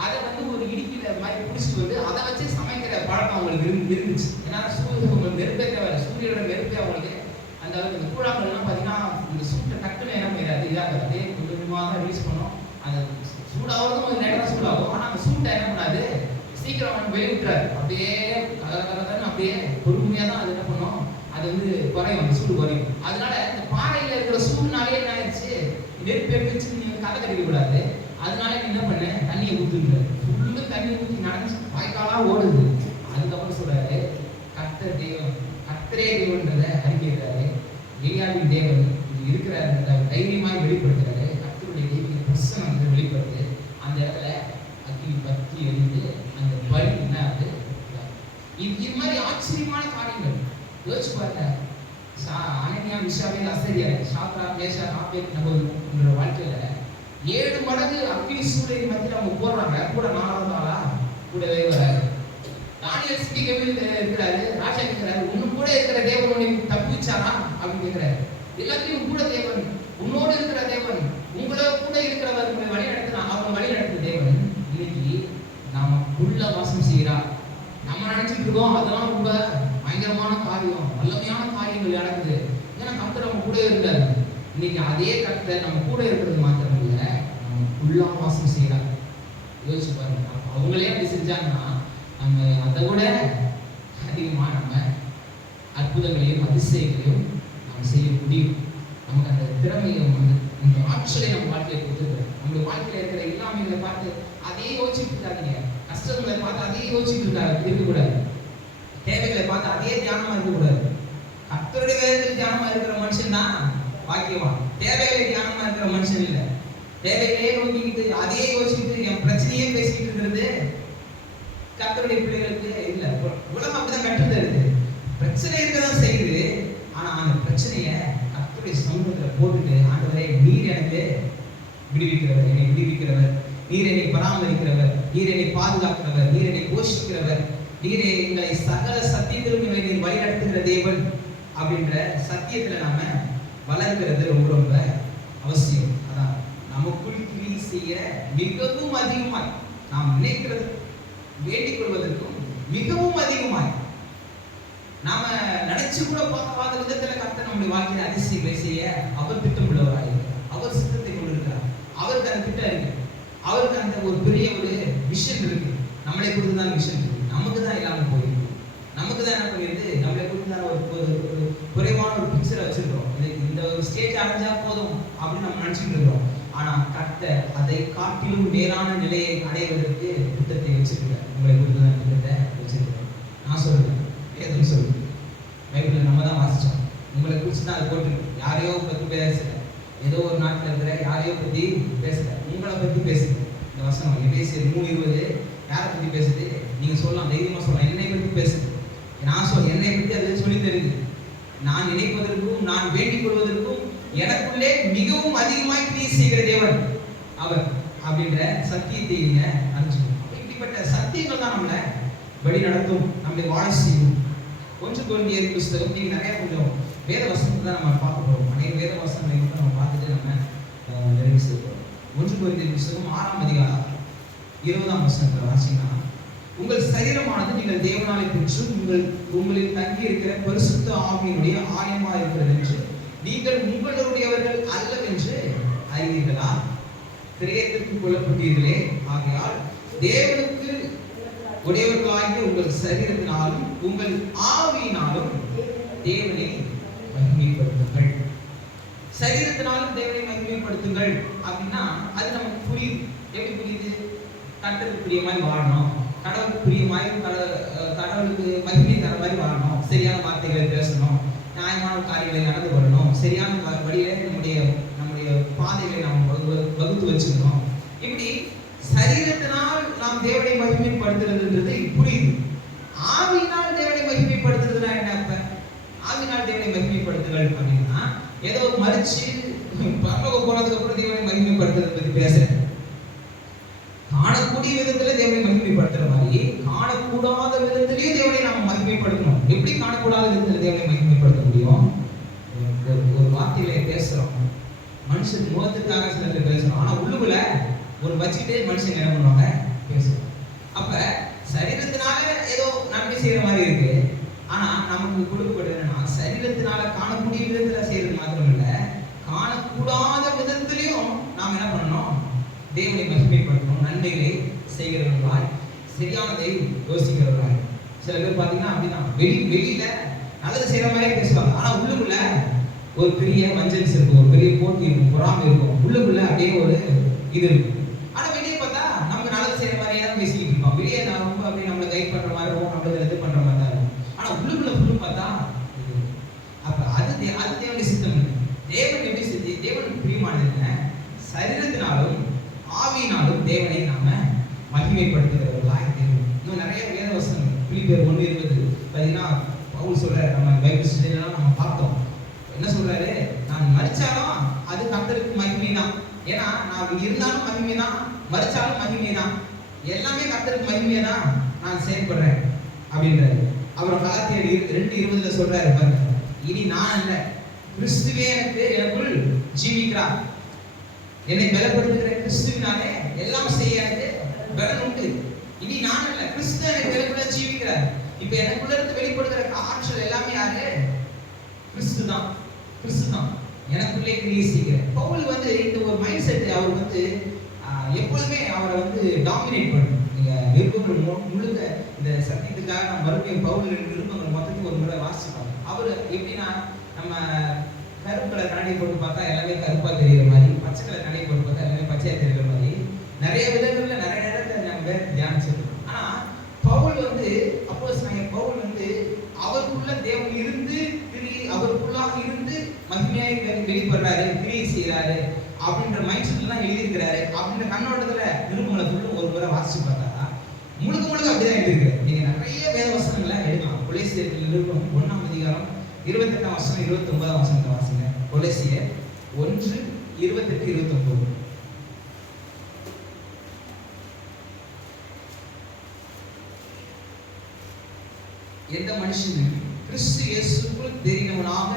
அதை வந்து ஒரு இடுக்கில மாதிரி பிடிச்சிட்டு வந்து அதை வச்சு சமைக்கிற பழக்கம் அவங்களுக்கு இருந்துச்சு. ஏன்னா உங்களுக்கு நெருப்பே தேவை, சூரியனோட நெருப்பே அவங்களுக்கு அந்த இந்த கூழாங்கல்லாம் பார்த்தீங்கன்னா இந்த சூட்டை டக்குன்னு என்ன பண்ணிடாது, இதாக அதே கொஞ்சமாக தான் ரிலீஸ் பண்ணும். அந்த சூடாகிறதும் கொஞ்சம் நேரம் சூடாகும். ஆனால் அந்த சூட்டை என்ன பண்ணாது, சீக்கிரம் வெளியே விட்டுறாரு. அப்படியே கலகலன்னு அப்படியே பொறுமையாக தான் அது என்ன பண்ணும், அது குறையும், அந்த சூடு குறையும். அதனால இந்த பாறையில இருக்கிற சூடுனாலே என்ன ஆயிடுச்சு, நெருப்பு எடுத்துச்சு, நீங்க கதை கட்டிக்க கூடாது. அதனால நீ என்ன பண்ண, தண்ணியை ஊத்துங்க, ஃபுல்லு தண்ணி ஊற்றி நடந்து வாய்க்காலா ஓடுது. அதுக்கப்புறம் சொல்றாரு, கர்த்தர் தெய்வம், கர்த்தரே தெய்வன்றதை அறிவிக்கிறாரு. எலியாவின் தேவன் இது இருக்கிறாருன்றத தைரியமாய் வெளிப்படுத்துறாரு. கர்த்தருடைய தெய்வீக பிரசனம் வெளிப்படுது. அந்த இடத்துல அக்னி பத்தி எரிந்து அந்த பலி என்ன ஆகுது. இது மாதிரி ஆச்சரியமான காரியங்கள் யோசிச்சு பாருங்க. அனனியா, மிஷாவேல், அசரியா, சாத்ராக், மேஷாக், ஆபேத்நேகோன்ற வாழ்க்கையில 7 மடங்கு அக்னி சூளையின் மத்தியில் அவங்க போடுறாங்க. கூட 4வது ஆளா கூடவே வராரு. தானியேல் சிட்டிகவில் இருக்கிறாரு. ராஜா கேட்கிறாரு, உன்னு கூட இருக்கிற தேவன் உன்னை தப்பிச்சாரா அப்படின்னு கேட்கிறாரு. எல்லாத்தையும் கூட தேவன், உன்னோடு இருக்கிற தேவன், உங்களோட கூட இருக்கிறவர் உங்களை வழி நடத்தினா, அவங்க வழி நடத்துற தேவன் இன்னைக்கு நாம உள்ள வாசம் செய்யறா. நம்ம நினைச்சிட்டு இருக்கோம் அதெல்லாம் ரொம்ப பயங்கரமான காரியம், வல்லமையான காரியங்கள் நடக்குது. ஏன்னா கர்த்தர் நம்ம கூட இருந்தாரு. இன்னைக்கு அதே கர்த்தர் நம்ம கூட இருக்கிறது மாத்திரம் இல்ல, நம்ம உள்ள வாசம் செய்யறா. யோசிச்சு பாருங்க. அவங்களே அப்படி செஞ்சாங்கன்னா நம்ம அதை விட அதிகமா நம்ம அற்புதங்களையும் அதிசயங்களையும் நாம் செய்ய முடியும். நமக்கு அந்த திறமையை இந்த ஆற்றலை நம்ம வாழ்க்கையை கொடுத்துருக்கோம். நம்மளுடைய வாழ்க்கையில இருக்கிற எல்லாமே பார்த்து அதே யோசிச்சுட்டு இருக்காதீங்க. கஷ்டங்களை பார்த்து அதே யோசிச்சுட்டு இருக்கக்கூடாது. தேவைகளை பார்த்து அதே தியானமா இருக்கக்கூடாது. கர்த்தருடைய வேதத்தில் தியானமா இருக்கிற மனுஷன் தான் பாக்கியவான். தேவைகளை தியானமா இருக்கிற மனுஷன் இல்லை. தேவைகளே நோக்கிக்கிட்டு அதே யோசிச்சுட்டு என் பிரச்சனையே பேசிக்கிட்டு இருக்கிறது கர்த்தருடைய பிள்ளைகளுக்கு இல்லை. உலகம் அப்படிதான் கற்றுத்தருது. பிரச்சனை இருக்கதான் செய்யுது. ஆனா அந்த பிரச்சனைய கர்த்தருடைய சமூகத்துல போட்டுட்டு, ஆண்டவரே நீர் எனக்கு விடுவிக்கிறவர், என்னை விடுவிக்கிறவர், நீர் என்னை பராமரிக்கிறவர், நீர் என்னை பாதுகாக்கிறவர், நீர் என்னை போஷிக்கிறவர், நீரே எங்களை சகல சத்தியத்திலும் நீர் வழிநடத்துகிற தேவன் அப்படின்ற சத்தியத்துல நாம வளர்க்கிறது ரொம்ப ரொம்ப அவசியம். அதான் நமக்குள் கிரியை செய்ய மிகவும் அதிகமாய் நாம் நினைக்கிறது, வேண்டிக் கொள்வதற்கும் மிகவும் அதிகமாய் நாம நினைச்சு கூட பார்க்காத விதத்துல கர்த்தர் நம்முடைய வாழ்க்கையில அதிசயங்களை செய்ய அவர் திட்டமுள்ளவராக இருக்கிறார். அவர் சித்தத்தை கொண்டிருக்கிறார். அவருக்கு அந்த திட்டம் இருக்கு. அவருக்கு அந்த ஒரு பெரிய ஒரு விஷன் இருக்கு. நம்மளை குறித்து தான் விஷன் இருக்கு. நமக்கு தான் இல்லாம போயிருக்கு. நமக்கு தான் என்ன பண்ணிருது, நம்மளை குறித்து தான் ஒரு குறைவான ஒரு பிக்சரை வச்சிருக்கோம். இந்த ஒரு ஸ்டேஜ் அடைஞ்சா போதும் அப்படின்னு நம்ம நினைச்சிட்டு இருக்கோம். ஆனா கர்த்தர் அதை காட்டிலும் மேலான நிலையை அடைவதற்கு திட்டத்தை வச்சிருக்கிறார். உங்களை குறித்து தான் திட்டத்தை வச்சிருக்கிறோம். நான் சொல்றேன், வேதம் சொல்லுது, பைபிள்ல நம்ம தான் வாசிச்சோம். உங்களை குறித்து தான் அது போட்டுருக்கு. யாரையோ பத்தி பேசல, ஏதோ ஒரு நாட்டில் இருக்கிற யாரையோ பத்தி பேசல, உங்களை பத்தி பேசுது. இந்த வசனம் எபேசியர் 3:20 யாரை பத்தி பேசுது? நீங்க சொல்லலாம், தைரியமா சொல்லலாம், என்னை பத்தி பேசுது. நான் என்னை பத்தி அது சொல்லி தருது. நான் நினைப்பதற்கும் நான் வேண்டிக் கொள்வதற்கும் எனக்குள்ளே மிகவும் அதிகமாய் கிரியை செய்கிற தேவன் அவர் அப்படின்ற சத்தியத்தை நீங்க அறிஞ்சுக்கணும். இப்படிப்பட்ட சத்தியங்கள் தான் நம்மளை வழி நடத்தும், நம்மளை வாழ செய்யும். 1 கொரிந்தியர் புத்தகம், நீங்க நிறைய கொஞ்சம் வேத வசனத்தை தான் நம்ம பார்க்க போறோம். அநேக வேத வசனங்களை மட்டும் நம்ம பார்த்துட்டு நம்ம நிறைவு செய்ய போறோம். 1 கொரிந்தியர் புத்தகம் 6ஆம் அதிகாரம் 20ஆம் வசனத்தை வாசிங்கன்னா, உங்கள் சரீரமானது நீங்கள் தேவனாலே பெற்று உங்களில் தங்கி இருக்கிற பரிசுத்த ஆவியினுடைய ஆலயமா இருக்கிறது என்று நீங்கள் உங்களுடையவர்கள் அல்லவென்று அறிவீர்களா? கிரயத்திற்கு கொள்ளப்பட்டீர்களே, ஆகையால் தேவனுக்கு உடையவர்களாகிய உங்கள் சரீரத்தினாலும் உங்கள் ஆவியினாலும் தேவனை மகிமைப்படுத்துங்கள். சரீரத்தினாலும் தேவனை மகிமைப்படுத்துங்கள் அப்படின்னா அது நமக்கு புரியுது. எப்படி புரியுது? கர்த்தருக்கு பிரியமாய் வாழணும், கடவுளுக்கு பிரியமாய் கடவுளுக்கு மகிமை தர மாதிரி வாழணும், சரியான வார்த்தைகளை பேசணும், நியாயமான காரியங்களை நடந்து கொள்ளணும், சரியான வழியில நம்முடைய பாதைகளை நாம் வகுத்து வச்சுக்கணும். இப்படி சரீரத்தினால் நாம் தேவனை மகிமைப்படுத்துறதுன்றது புரியுது. ஆவியினால் தேவனை மகிமைப்படுத்துறதுனா என்ன? அப்ப ஆவியினால் தேவனை மகிமைப்படுத்துங்கள் அப்படின்னா ஏதோ மறிச்சு பரலோகம் போனதுக்கு அப்புறம் தேவனை மகிமைப்படுத்துறதை பத்தி பேசுறேன். காணக்கூடிய விதத்துல தேவனை மகிமைப்படுத்துற மாதிரி காணக்கூடாத விதத்திலேயே தேவனை நாம மகிமைப்படுத்தணும். எப்படி காணக்கூடாத விதத்துல தேவனை மகிமைப்படுத்த முடியும்? ஒரு வார்த்தைகளை பேசுறோம், மனுஷன் முகத்துக்காக சில பேர் பேசுறோம், ஆனா உள்ளுக்குள்ள ஒரு வச்சுட்டே மனுஷன் என்ன பண்ணுவாங்க? பேசுறோம். அப்ப சரீரத்தினால ஏதோ நன்மை செய்யற மாதிரி இருக்கு. ஆனா நமக்கு கொடுக்கப்படுது என்னன்னா, சரீரத்தினால காணக்கூடிய விதத்துல செய்யறது மாத்திரம் இல்ல, காணக்கூடாத விதத்திலையும் நாம் என்ன பண்ணணும்? தேவனை மகிமைப்படுத்தணும், நன்மைகளை செய்கிறவர்களாய், சரியானதை யோசிக்கிறவர்களாய். சில பேர் பார்த்தீங்கன்னா அப்படிதான் வெளியில நல்லது செய்யற மாதிரியே பேசுவாங்க. ஆனா உள்ளுக்குள்ள ஒரு பெரிய வஞ்சன்ஸ் இருக்கும், ஒரு பெரிய போட்டி இருக்கும், பொறாமை இருக்கும். உள்ளுக்குள்ள அப்படியே ஒரு இது இருக்கும். ஆனா வெளியே பார்த்தா நமக்கு நல்லது செய்யற மாதிரியே தான் பேசிக்கிட்டு இருப்போம். வெளியே நான் ரொம்ப அப்படியே நம்மளை கைட் பண்ற மாதிரி இருக்கும், நம்மளை இது பண்ற மாதிரி தான் இருக்கும். ஆனா உள்ளுக்குள்ள ஃபுல்லு பார்த்தா அப்ப அது தேவனுடைய சித்தம். தேவன் எப்படி செஞ்சு தேவனுக்கு பிரியமானது என்ன? சரீரத்தினாலும் ஆவியினாலும் தேவனை நாம மகிமைப்படுத்துகிறவர்களா இருக்கணும். இன்னும் நிறைய வேத வசனம் பிலிப்பியர் 1:20 பார்த்தீங்கன்னா பவுல் சொல்றாரு, நம்ம பைபிள் ஸ்டடிலாம் நம்ம பார்த்தோம். என்ன சொல்றாரு? நான் மரிச்சாலும் அது கர்த்தருக்கு மகிமை தான். ஏன்னா நான் இருந்தாலும் மகிமை தான், மரிச்சாலும் மகிமை தான், எல்லாமே கர்த்தருக்கு மகிமை தான் நான் செயல்படுறேன் அப்படின்றாரு. அப்புறம் கலாத்தியர் 2:20 சொல்றாரு பாருங்க, இனி நான் அல்ல, கிறிஸ்துவே எனக்குள் ஜீவிக்கிறார். என்னை பலப்படுத்துகிற கிறிஸ்துவினாலே எல்லாம் செய்ய எனக்கு பலன் உண்டு. இனி நான் அல்ல, கிறிஸ்து எனக்கு எனக்குள்ள ஜீவிக்கிறார். இப்ப எனக்குள்ள இருந்து வெளிப்படுகிற ஆற்றல் எல்லாமே யாரு? கிறிஸ்து தான். கிறிஸ்து தான் எனக்குள்ளே கிரியை செய்கிறார். பவுல் வந்து இந்த ஒரு மைண்ட் செட் அவர் வந்து எப்பொழுதுமே அவரை வந்து டாமினேட் பண்ணும். நீங்க நிருபங்கள் முழுக்க இந்த சத்தியத்துக்காக நம்ம மறுபடியும் பவுல் நிருபங்கள் மொத்தத்தையும் ஒரு முறை வாசிப்பாங்க. அவர் எப்படின்னா, நம்ம கருப்பு கலர் கண்ணாடி போட்டு பார்த்தா எல்லாமே கருப்பா தெரியுற மாதிரி, பச்சை கலர் கண்ணாடி போட்டு பார்த்தா எல்லாமே பச்சையா தெரியுற மாதிரி நிறைய விதங்கள்ல நிறைய நேரத்தை நம்ம தியானிச்சிருக்கோம். ஆனா பவுல் வந்து பவுல் வந்து அவருக்குள்ள தேவன் இருந்து அவருக்குள்ளாக இருந்து மகிமையாய் வெளிப்படுறாரு, கிரியை செய்யறாரு அப்படின்ற மைண்ட் செட்ல தான் எழுதியிருக்கிறாரு. அப்படின்ற கண்ணோட்டத்துல நிருபங்களை ஃபுல்லும் ஒரு முறை வாசிச்சு பார்த்தா முழுக்க அப்படிதான் எழுதியிருக்காரு. நீங்க நிறைய வேத வசனங்களை எடுக்கலாம். கொலேசியர் நிருபம் 1ஆம் அதிகாரம் 28ஆம் வசனம் 29ஆம் வசனத்தை வாசிங்க. கொலேசியர் 1:28-29. எந்த மனுஷனும் கிறிஸ்து இயேசுக்குள் தெரிந்தவனாக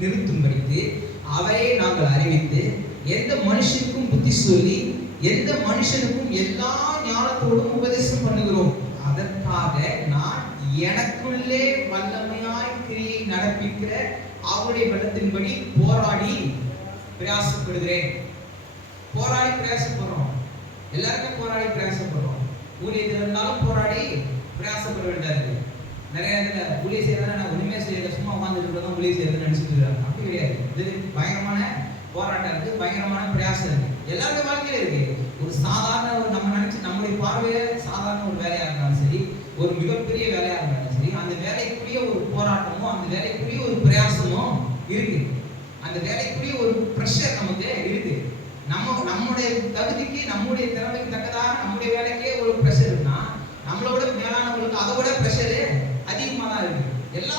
நிறுத்தும்படிக்கு அவரை நாங்கள் அறிவித்து, எந்த மனுஷனுக்கும் புத்தி சொல்லி, எந்த மனுஷனுக்கும் எல்லா ஞானத்தோடும் உபதேசம் பண்ணுகிறோம். அதற்காக நான் எனக்குள்ளே வல்லமையாய் கிரியை நடப்பிக்கிற அவருடைய பலத்தின்படி போராடி பிரயாசப்படுகிறேன். போராடி பிரயாசப்படுறோம். எல்லாருமே போராடி பிரயாசப்படுறோம். ஊழியத்தில் இருந்தாலும் போராடி பிரயாசப்பட வேண்டியது. நிறைய இடத்துல ஊழிய செய்யறதுனா நான் ஒண்ணுமே செய்யல, சும்மா உட்காந்துட்டு தான் ஊழிய செய்யறதுன்னு நினைச்சிட்டு இருக்காங்க. அப்படி கிடையாது. இது பயங்கரமான போராட்டம் இருக்கு, பயங்கரமான பிரயாசம் இருக்கு. எல்லாருடைய வாழ்க்கையில இருக்கு. ஒரு சாதாரண நம்ம நினைச்சு நம்முடைய பார்வையில சாதாரண ஒரு வேலையா இருந்தாலும் சரி, ஒரு மிகப்பெரிய வேலையா இருந்தாலும் சரி, அந்த வேலைக்குரிய ஒரு போராட்டமும் அந்த வேலைக்குரிய ஒரு பிரயாசமும் இருக்கு. அந்த வேலைக்குரிய ஒரு பிரஷர் நமக்கு இருக்கு. நம்முடைய தகுதிக்கு நம்முடைய திறமைக்கு தக்கதாக நம்முடைய வேலைக்கே ஒரு பிரஷர் இருக்குன்னா, நம்மளோட மேலானவங்களுக்கு அதை விட பிரஷரு அதிகமாக தான் இருக்கு. எல்லா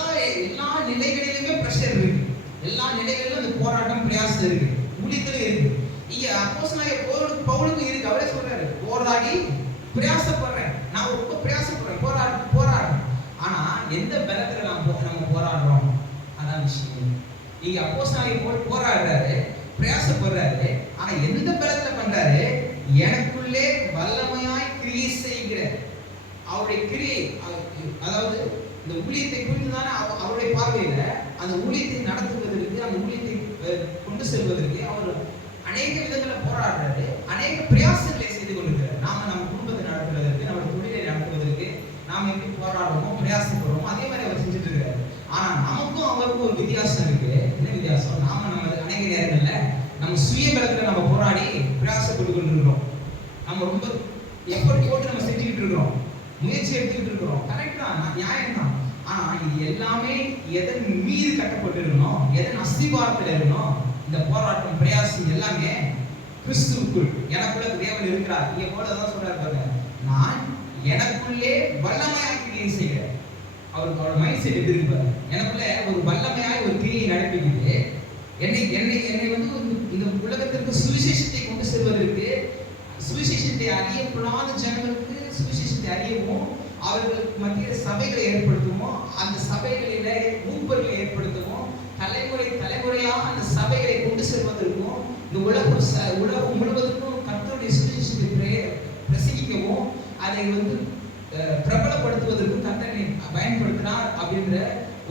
நிலைகளிலுமே பிரஷர் இருக்கு. எல்லா நிலைகளிலும் அந்த போராட்டம் பிரயாசம் இருக்கு. ஊழியத்துல இருக்கு. இங்க அப்போஸ்தலனாகிய பவுலுக்கு இருக்கு. அவரே சொல்றாரு, போராடி பிரயாசப்படுறேன். நான் ரொம்ப பிரயாசப்படுறேன், போராடுறேன். ஆனா எந்த பலத்துல நம்ம போராடுறோம்? அதான் விஷயம். இங்க அப்போஸ்தலனாகிய போராடுறாரு, பிரயாசப்படுறாரு. ஆனா எந்த பலத்துல பண்றாரு? எனக்குள்ளே வல்லமையாய் கிரியை செய்கிற அவருடைய கிரியை, அதாவது இந்த ஊழியத்தை புரிந்துதானே அவருடைய பார்வையில அந்த ஊழியத்தை நடத்துவதற்கு, அந்த ஊழியத்தை கொண்டு செல்வதற்கு அவர் அநேக விதங்களை போராடுறாரு, அநேக பிரயாசங்களை செய்து கொண்டிருக்கிறார். நம்ம குடும்பத்தை நடத்துவதற்கு, நம்ம தொழிலை நடத்துவதற்கு நாம எப்படி போராடுறோமோ பிரயாசப்படுறோமோ அதே மாதிரி அவர் செஞ்சுட்டு இருக்காரு. ஆனா நமக்கும் அவருக்கும் ஒரு வித்தியாசம் இருக்கு. என்ன வித்தியாசம்? நம்ம அநேக நேரங்கள்ல நம்ம சுய பலத்துல நம்ம போராடி பிரயாசப்பட்டு கொண்டிருக்கிறோம். நம்ம ரொம்ப எஃபர்ட் போட்டு நம்ம செஞ்சுக்கிட்டு இருக்கிறோம், முயற்சி எடுத்துக்கிட்டு இருக்கிறோம். கரெக்ட் தான், நியாயம் தான். ஆனா இது எல்லாமே எதன் மீது கட்டப்பட்டு இருக்கணும்? எதன் அஸ்திபாரத்தில் இருக்கணும்? இந்த போராட்டம் பிரயாசம் எல்லாமே கிறிஸ்துவுக்குள் எனக்குள்ள தேவன் இருக்கிறார். இங்க போலதான் சொல்றாரு பாருங்க, நான் எனக்குள்ளே வல்லமையாய் கிரியை செய்கிறேன். அவரோட மைண்ட் செட் எப்படி இருக்கு பாருங்க. எனக்குள்ள ஒரு வல்லமையாய் ஒரு கிரியை நடப்பிக்கிட்டு என்னை வந்து இந்த உலகத்திற்கு சுவிசேஷத்தை கொண்டு செல்வதற்கு, சுவிசேஷத்தை அறியப்படாத ஜனங்களுக்கு சுவிசேஷத்தை அறியவும், அவர்களுக்கு மத்திய சபைகளை ஏற்படுத்துவோம், அந்த சபைகளில மூப்பர்களை ஏற்படுத்துவோம், தலைமுறையாக அந்த சபைகளை கொண்டு செல்வதற்கும், இந்த உலகம் முழுவதற்கும் கர்த்தருடைய சுவிசேஷத்தை பிரசங்கிக்கவும், அதை வந்து பிரபலப்படுத்துவதற்கும் கர்த்தரை பயன்படுத்தினார் அப்படின்ற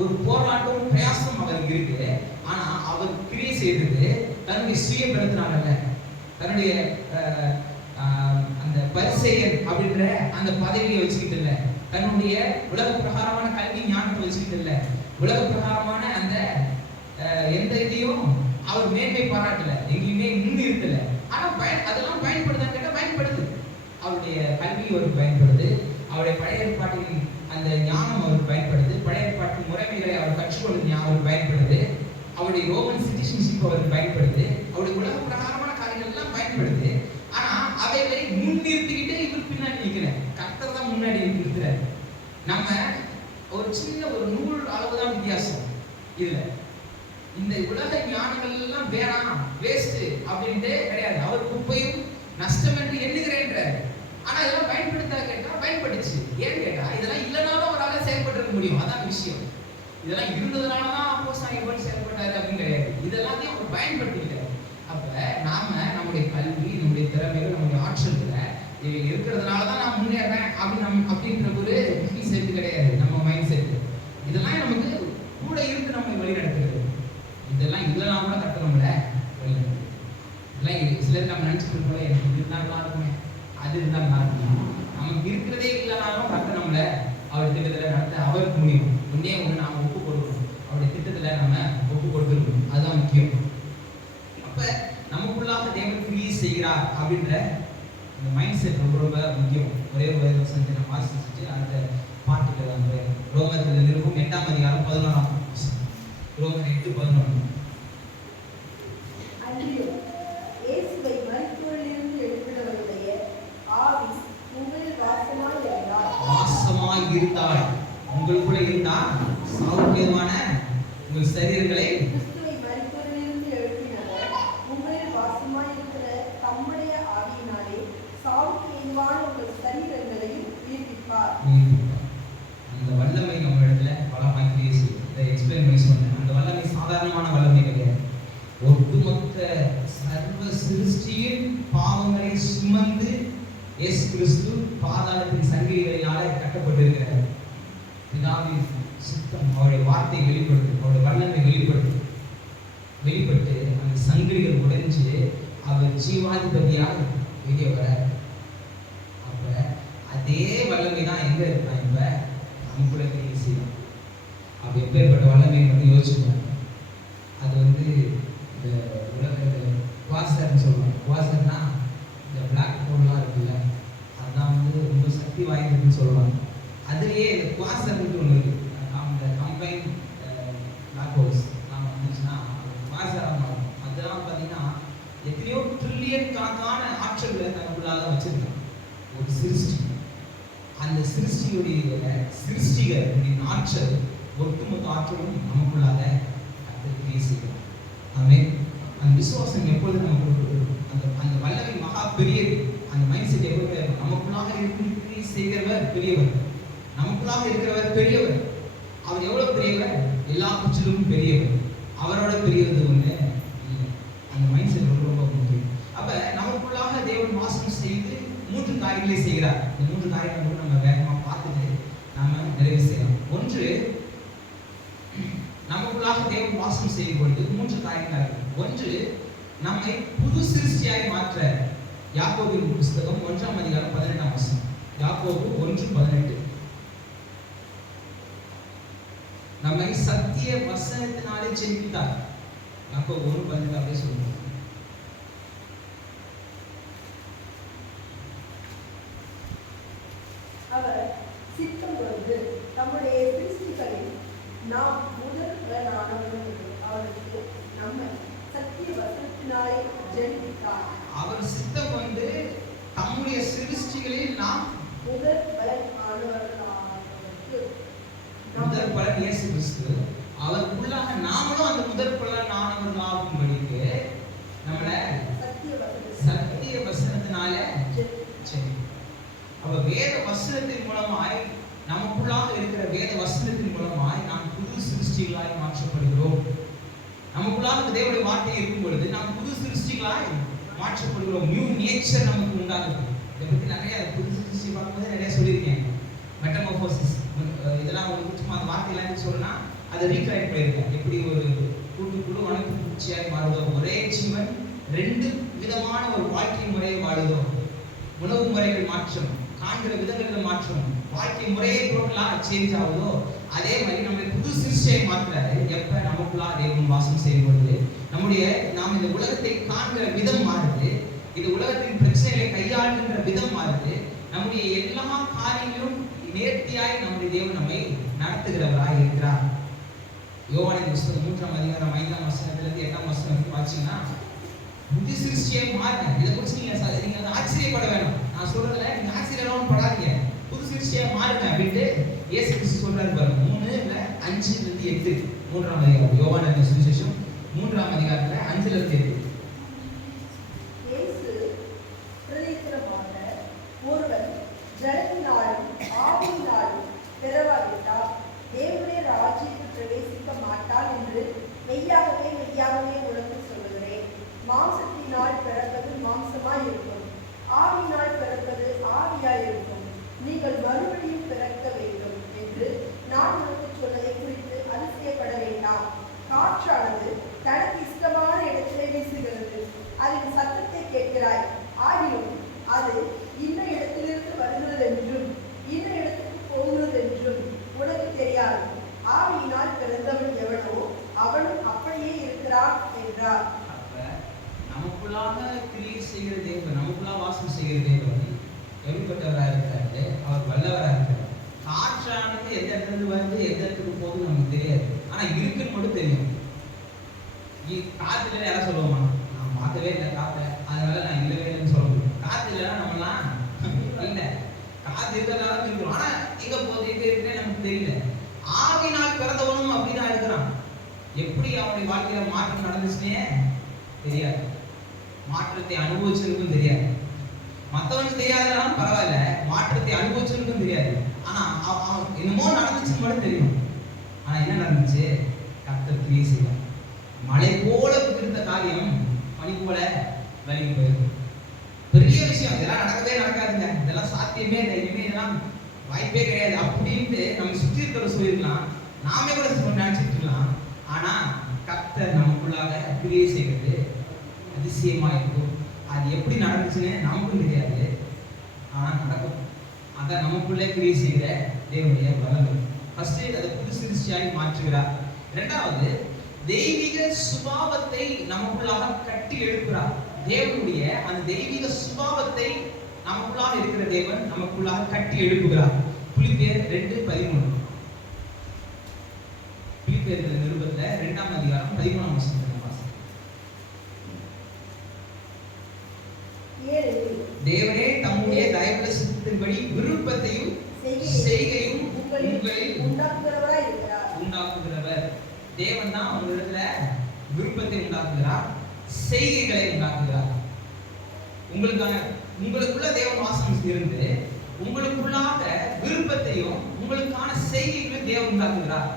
ஒரு போராட்டம் பிரயாசம் அவருக்கு இருக்கு. ஆனா அவர் கிரியை செய்தது தன்னுடைய சுய பலத்தினால, தன்னுடைய அந்த பரிசேயர் அப்படின்ற அந்த பதவியை வச்சுக்கிட்டு இல்ல, தன்னுடைய உலக பிரகாரமான கல்வி ஞானத்தை வச்சுக்கிட்டு இல்ல, உலக பிரகாரமான அந்த எந்த இதையும் அவர் மேன்மை பாராட்டல, எங்கேயுமே முன்னிறுத்தல. ஆனா அதெல்லாம் பயன்படுதான்னு கேட்டா பயன்படுது. அவருடைய கல்வி அவருக்கு பயன்படுது, அவருடைய பழைய ஏற்பாட்டின் அந்த ஞானம் அவருக்கு பயன்படுது, பழைய ஏற்பாட்டு முறைமைகளை அவர் கற்றுக்கொள்வது அவருக்கு பயன்படுது, அவருடைய ரோமன் சிட்டிசன்ஷிப் அவருக்கு பயன்படுது, அவருடைய உலக பிரகாரமான காரியங்கள் எல்லாம் பயன்படுது. ஆனா அவைகளை முன்னிறுத்திக்கிட்டு இவர் பின்னாடி நிற்கிறேன், கர்த்தர் தான் முன்னாடி நிற்கிறார். நம்ம ஒரு சின்ன ஒரு நூல் அளவுதான் வித்தியாசம். இதுல இந்த உலக ஞானங்கள் எல்லாம் வேணாம், வேஸ்ட் அப்படின்ட்டு கிடையாது. அவர் குப்பையும் நஷ்டம் என்று எண்ணுகிறேன்றார். ஆனா இதெல்லாம் பயன்படுத்தா கேட்டா பயன்படுச்சு. ஏன்னு கேட்டா இதெல்லாம் இல்லைனாலும் அவரால் செயல்பட்டு முடியும். அதான் விஷயம். இதெல்லாம் இருந்ததுனாலதான் அப்போஸ்தலனாகிய பவுல் செயல்பட்டாரு அப்படின்னு கிடையாது. இதெல்லாத்தையும் அவர் பயன்படுத்திக்கிட்டார். அப்ப நாம நம்முடைய கல்வி, நம்முடைய திறமைகள், நம்முடைய ஆற்றல்களை இருக்கிறதுனாலதான் நான் முன்னேறேன் அப்படின்ற ஒரு செட்டு கிடையாது நம்ம மைண்ட் செட். இதெல்லாம் நமக்கு கூட இருந்து நம்ம வழி நடத்துகிறது. இதெல்லாம் இல்லைனா கூட கட்டணும்ல வழி நடத்துது. இதெல்லாம் சிலர் நம்ம நினைச்சிட்டு இருக்கோம், எனக்கு இது இருந்தால் நல்லா இருக்குமே, அது இருந்தால் நல்லா இருக்குமே. நமக்கு இருக்கிறதே இல்லைனாலும் கட்டணும்ல அவர் திட்டத்தில் நடத்த அவருக்கு முடியும். ஒன்னே ஒன்று நாம் ஒப்பு கொடுக்கணும், அவருடைய திட்டத்தில் நம்ம ஒப்பு கொடுத்துருக்கணும். அதுதான் முக்கியம். அப்ப நமக்குள்ளாக தேவன் கிரியை செய்கிறார் அப்படின்ற இந்த மைண்ட் செட் ரொம்ப ரொம்ப முக்கியம். ஒரே ஒரு வசனத்தை நான் வாசிச்சுட்டு அந்த பாட்டுக்கு அந்த ரோமர்கள் நிருபம் 8ஆம் அதிகாரம் 11ஆம் வசனம். ரோமர் 8:11. அன்றியும் இயேசுவை மரித்தோரிலிருந்து எழுப்பினவருடைய ஆவி உங்களில் வாசமாய் இருந்தால் உங்களுக்குள்ள இருந்தால் சாவுக்கேதுவான உங்கள் சரீரங்களை கிறிஸ்துவை மரித்தோரிலிருந்து எழுப்பினவர் உங்களில் வாசமாய் இருக்கிற தம்முடைய ஆவியினாலே சாவுக்கு ஏதுவான உங்கள் சரீரங்களையும் உயிர்ப்பிப்பார். அந்த வல்லமை நம்ம இடத்துல பலமாய் கிரியை செய்யும். இதை எக்ஸ்பிளைன் பண்ணி சொன்னேன். அந்த வல்லமை சாதாரணமான வல்லமை கிடையாது. ஒட்டுமொத்த சர்வ சிருஷ்டியின் பாவங்களை சுமந்து இயேசு கிறிஸ்து பாதாளத்தின் சங்கிலிகளினாலே கட்டப்பட்டிருக்கிறார். பிதாவின் சித்தம் அவருடைய வார்த்தை வெளிப்படுத்தும், அவருடைய வல்லமை வெளிப்பட்டு அந்த சங்கிலிகள் உடைஞ்சு அவர் ஜீவாதிபதியாக வெளியே வர. அப்ப அதே வல்லமை தான் எங்க இருக்கா? இப்ப நமக்குள்ள கிரியை செய்யும். அப்ப எப்பேற்பட்ட வல்லமை மட்டும் யோசிச்சுக்கோங்க. அது இந்த உலகத்துல குவாசர்னு சொல்லுவாங்க. குவாசர்னா இந்த பிளாக் ஹோல்லாம் இருக்குல்ல, அதுதான் ரொம்ப சக்தி வாய்ந்ததுன்னு சொல்லுவாங்க. அதுலேயே இந்த குவாசர்ன்ட்டு ஒன்று இருக்கு. இந்த கம்பைன் பிளாக் ஹோல்ஸ் நாம் வந்துச்சுன்னா குவாசராக மாறும். அதெல்லாம் பார்த்தீங்கன்னா எத்தனையோ ட்ரில்லியன் கணக்கான ஆற்றல்களை நமக்குள்ளாக வச்சிருக்காங்க ஒரு சிருஷ்டி. அந்த சிருஷ்டிகரின் ஆற்றல், ஒட்டுமொத்த ஆற்றலும் நமக்குள்ளாக கிரியை செய்யலாம். ஆமென். அந்த விசுவாசம் எப்பொழுது நமக்கு அந்த வல்லமை மகா பெரியது. அந்த மைண்ட் செட் எப்பொழுது நமக்குள்ளாக கிரியை செய்கிறவர் பெரியவர், நமக்குள்ளாக இருக்கிறவர் பெரியவர். அவர் எவ்வளவு பெரியவர்? எல்லா பட்சத்திலும் பெரியவர். அவரோட பெரியது ஒண்ணு இல்லை. அந்த மைண்ட் செட் ரொம்ப ரொம்ப முக்கியம். அப்ப நமக்குள்ளாக தேவன் வாசம் செய்து 3 காரியங்களை செய்கிறார். இந்த 3 காரியங்களை நம்ம வேகமா பார்த்துட்டு நாம நிறைவு செய்யலாம். ஒன்று, நமக்குள்ளாக தேவன் வாசம் செய்யும் பொழுது 3 காரியங்கள். ஒன்று, நம்மை புது சிருஷ்டியாய் மாற்ற. யாக்கோபின் புஸ்தகம் 1ஆம் அதிகாரம் 18ஆம் வசனம். யாக்கோபு 1:18. நம்மை சத்திய வசனத்தினாலே ஜெயித்தார். யாக்கோபு 1:18 அப்படியே சொல்லுங்க. அவர் சித்தம் கொண்டு தம்முடைய சிருஷ்டிகளில் நாம் முதல்வரானவர்கள் அவருக்கு நம்மை சத்திய வசனத்தினாலே ஜெனித்தார். அவர் சித்தம் கொண்டு தம்முடைய சிருஷ்டிகளில் நாம் முதல் பலன் இயேசு கிறிஸ்து. அவருக்குள்ளாக நாமளும் அந்த முதல் பலன் ஆனவர்களாகும்படிக்கு நம்மளை சத்திய வசனத்தினால சரி. அப்ப வேத வசனத்தின் மூலமாய், நமக்குள்ளாக இருக்கிற வேத வசனத்தின் மூலமாய் நாம் புது சிருஷ்டிகளாய் மாற்றப்படுகிறோம். நமக்குள்ளாக தேவனுடைய வார்த்தை இருக்கும் பொழுது நாம் புது சிருஷ்டிகளாய் மாற்றப்படுகிறோம். நியூ நேச்சர் நமக்கு உண்டாகுது. இதை பற்றி நிறைய புது சிருஷ்டி பார்க்கும்போது நிறைய சொல்லியிருக்கேன். மெட்டமோர்போசிஸ் இதெல்லாம் உங்களுக்கு சும்மா அந்த வார்த்தையெல்லாம் சொல்லணும்னா அதை ரீகலெக்ட் பண்ணியிருக்கேன். எப்படி ஒரு கூட்டுக்குழு வனப்பு பூச்சியாய் மாறுதோ, ஒரே ஜீவன் 2 விதமான ஒரு வாழ்க்கை முறையை வாழுதோ, உணவு முறைகள் மாற்றம், காண்கிற விதங்கள் மாற்றம், வாழ்க்கை முறையே டோட்டலாக சேஞ்ச் ஆகுதோ, அதே மாதிரி நம்மை புது சிருஷ்டியை மாற்றுறாரு. எப்ப நமக்குள்ளா தேவன் வாசம் செய்யும்போது நாம் இந்த உலகத்தை காண்கிற விதம் மாறுது. இந்த உலகத்தின் பிரச்சனைகளை கையாளுகின்ற விதம் மாறுது. நம்முடைய எல்லா காரியங்களும் நேர்த்தியாய் நம்முடைய தேவன் நம்மை நடத்துகிறவராய் இருக்கிறார். யோவானின் புத்தகம் 3ஆம் அதிகாரம் 5ஆம் வசனத்திலிருந்து 8ஆம் வசனம் வரைக்கும் வாசிச்சீங்கன்னா புது சிருஷ்டியை மாறுங்க. இதை குறித்து நீங்க ஆச்சரியப்பட வேணும். நான் சொல்றதுல நீங்க ஆச்சரியப்படாம படாதீங்க. புது சிருஷ்டியை மாறுங்க அப்படின்ட்டு இயேசு கிறிஸ்து சொல்றாரு பாருங்க. 3:5-8 3ஆம் அதிகாரம் யோவானின் சுவிசேஷம் 3ஆம் அதிகாரத்துல 5-8. இயேசு பிரதித்திரமாக ஒருவன் ஜலத்தினாலும் ஆவியினாலும் பிறவாவிட்டால் தேவனுடைய ராஜ்யத்தில் பிரவேசிக்க மாட்டான் என்று மெய்யாகவே மெய்யாகவே உனக்கு சொல்லுகிறேன். மாம்சத்தினால் பிறப்பது மாம்சமாய் இருக்கும், ஆவியினால் பிறப்பது ஆவியாய் இருக்கும். நீங்கள் மறுபடியும் பிறக்க வேண்டும் என்று நான் உனக்கு சொன்னதை குறித்து அதிசயப்பட வேண்டாம். காற்றானது தனக்கு இஷ்டமான இடத்திலே வீசுகிறது, அதன் சத்தத்தை கேட்கிறாய், ஆகிலும் அது இன்ன இடத்திலிருந்து வருகிறது என்றும் இன்ன இடத்துக்கு போகிறது என்றும் உனக்கு தெரியாது. ஆவியினால் பிறந்தவன் எவனோ அவனும் அப்படியே இருக்கிறான் என்றார். அப்ப நமக்குள்ளாக கிரியேட் செய்கிற தேவன், நமக்குள்ளாக வாசம் செய்கிற தேவன் எப்படிப்பட்டவராக இருக்கிறாரு? அவர் வல்லவராக இருக்கிறார். காற்றானது எந்த இடத்துல வந்து எந்த இடத்துக்கு போகுது நமக்கு தெரியாது, ஆனா இருக்குன்னு மட்டும் தெரியும். காத்துல யாரும் சொல்லுவோமா, நான் பார்க்கவே இல்லை காத்த, அதனால நான் இல்லவே இல்லைன்னு சொல்ல முடியும். காத்து இல்லைன்னா நம்மளாம் இல்லை, காத்து இருக்கிறதால இருக்கிறோம், ஆனா எங்க போகுது எங்க இருக்குன்னு நமக்கு தெரியல. ஆவினால் பிறந்தவனும் அப்படிதான் இருக்கிறான். எப்படி அவனுடைய வாழ்க்கையில மாற்றம் நடந்துச்சுன்னே தெரியாது, மாற்றத்தை அனுபவிச்சிருக்கும் தெரியாது. மற்றவனுக்கு தெரியாதனாலும் பரவாயில்ல, மாற்றத்தை அனுபவிச்சிருக்கும் தெரியாது. ஆனா அவன் என்னமோ நடந்துச்சுன்னு மட்டும் தெரியும். ஆனா என்ன நடந்துச்சு? கர்த்தர் கிரியை செய்வார். மழை போல இருந்த காரியம் பனி போல விலகி போயிருக்கு. பெரிய விஷயம், இதெல்லாம் நடக்கவே நடக்காதுங்க, இதெல்லாம் சாத்தியமே இல்லை, இனிமே இதெல்லாம் வாய்ப்பே கிடையாது அப்படின்ட்டு நம்ம சுற்றி இருக்கிற சொல்லியிருக்கலாம், நாமே கூட நினைச்சிட்டு இருக்கலாம். ஆனா கர்த்தர் நமக்குள்ளாக கிரியை செய்வது அதிசயமா இருக்கும். அது எப்படி நடந்துச்சுன்னு நமக்கும் தெரியாது, ஆனா நடக்கும். அதான் நமக்குள்ளே கிரியை செய்கிற தேவனுடைய பலன். ஃபர்ஸ்ட் அதை புது சிருஷ்டியாய் மாற்றுகிறார். இரண்டாவது, தெய்வீக சுபாவத்தை நமக்குள்ளாக கட்டி எழுப்புகிறார். தேவனுடைய அந்த தெய்வீக சுபாவத்தை நமக்குள்ளாக இருக்கிற தேவன் நமக்குள்ளாக கட்டி எழுப்புகிறார். பிலிப்பியர் 2:13. பிலிப்பியர் நிருபத்துல 2ஆம் அதிகாரம் 13ஆம் வசனம். தேவனே தம்முடைய தயவுள்ள சித்தத்தின்படி விருப்பத்தையும் செய்கையும் உங்களில் உண்டாக்குகிறவர். தேவன் தான் உங்களிடத்துல விருப்பத்தை உண்டாக்குகிறார், செய்கைகளை உண்டாக்குகிறார். உங்களுக்குள்ள தேவன் வாசம் இருந்து உங்களுக்குள்ளாக விருப்பத்தையும் உங்களுக்கான செய்கைகளையும் தேவன் உண்டாக்குகிறார்.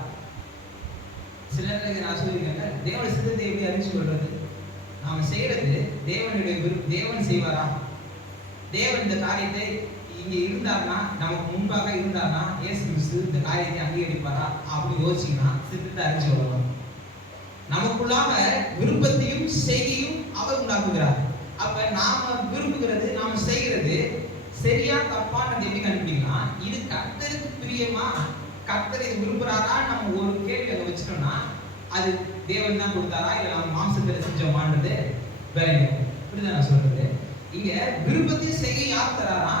சிலருக்கு நான் சொல்லியிருக்கேன், தேவனுடைய சித்தத்தை எப்படி அறிஞ்சு கொள்றது? நாம செய்யறது தேவனுடைய தேவன் செய்வாரா? தேவன் இந்த காரியத்தை இங்க இருந்தார்னா, நமக்கு முன்பாக இருந்தார்னா இயேசு கிறிஸ்து இந்த காரியத்தை அங்கீகரிப்பாரா அப்படி யோசிச்சீங்கன்னா சித்தத்தை அறிஞ்சு கொள்ளலாம். நமக்குள்ளாக விருப்பத்தையும் செய்கையும் அவர் உண்டாக்குகிறார். அப்ப நாம விரும்புகிறது, நாம செய்கிறது சரியா தப்பான்னு எப்படி கண்டுபிடிக்கலாம்? இது கர்த்தருக்கு பிரியமா, கர்த்தர் இது விரும்புறாரா? நம்ம ஒரு கேள்வி அங்க வச்சுட்டோம்னா அது தேவன் தான் கொடுத்தாரா இல்ல நம்ம மாம்சத்துல செஞ்சோமான்றது வேணும். இப்படிதான் நான் சொல்றது. இங்க விருப்பத்தையும் செய்ய யார் தராரா?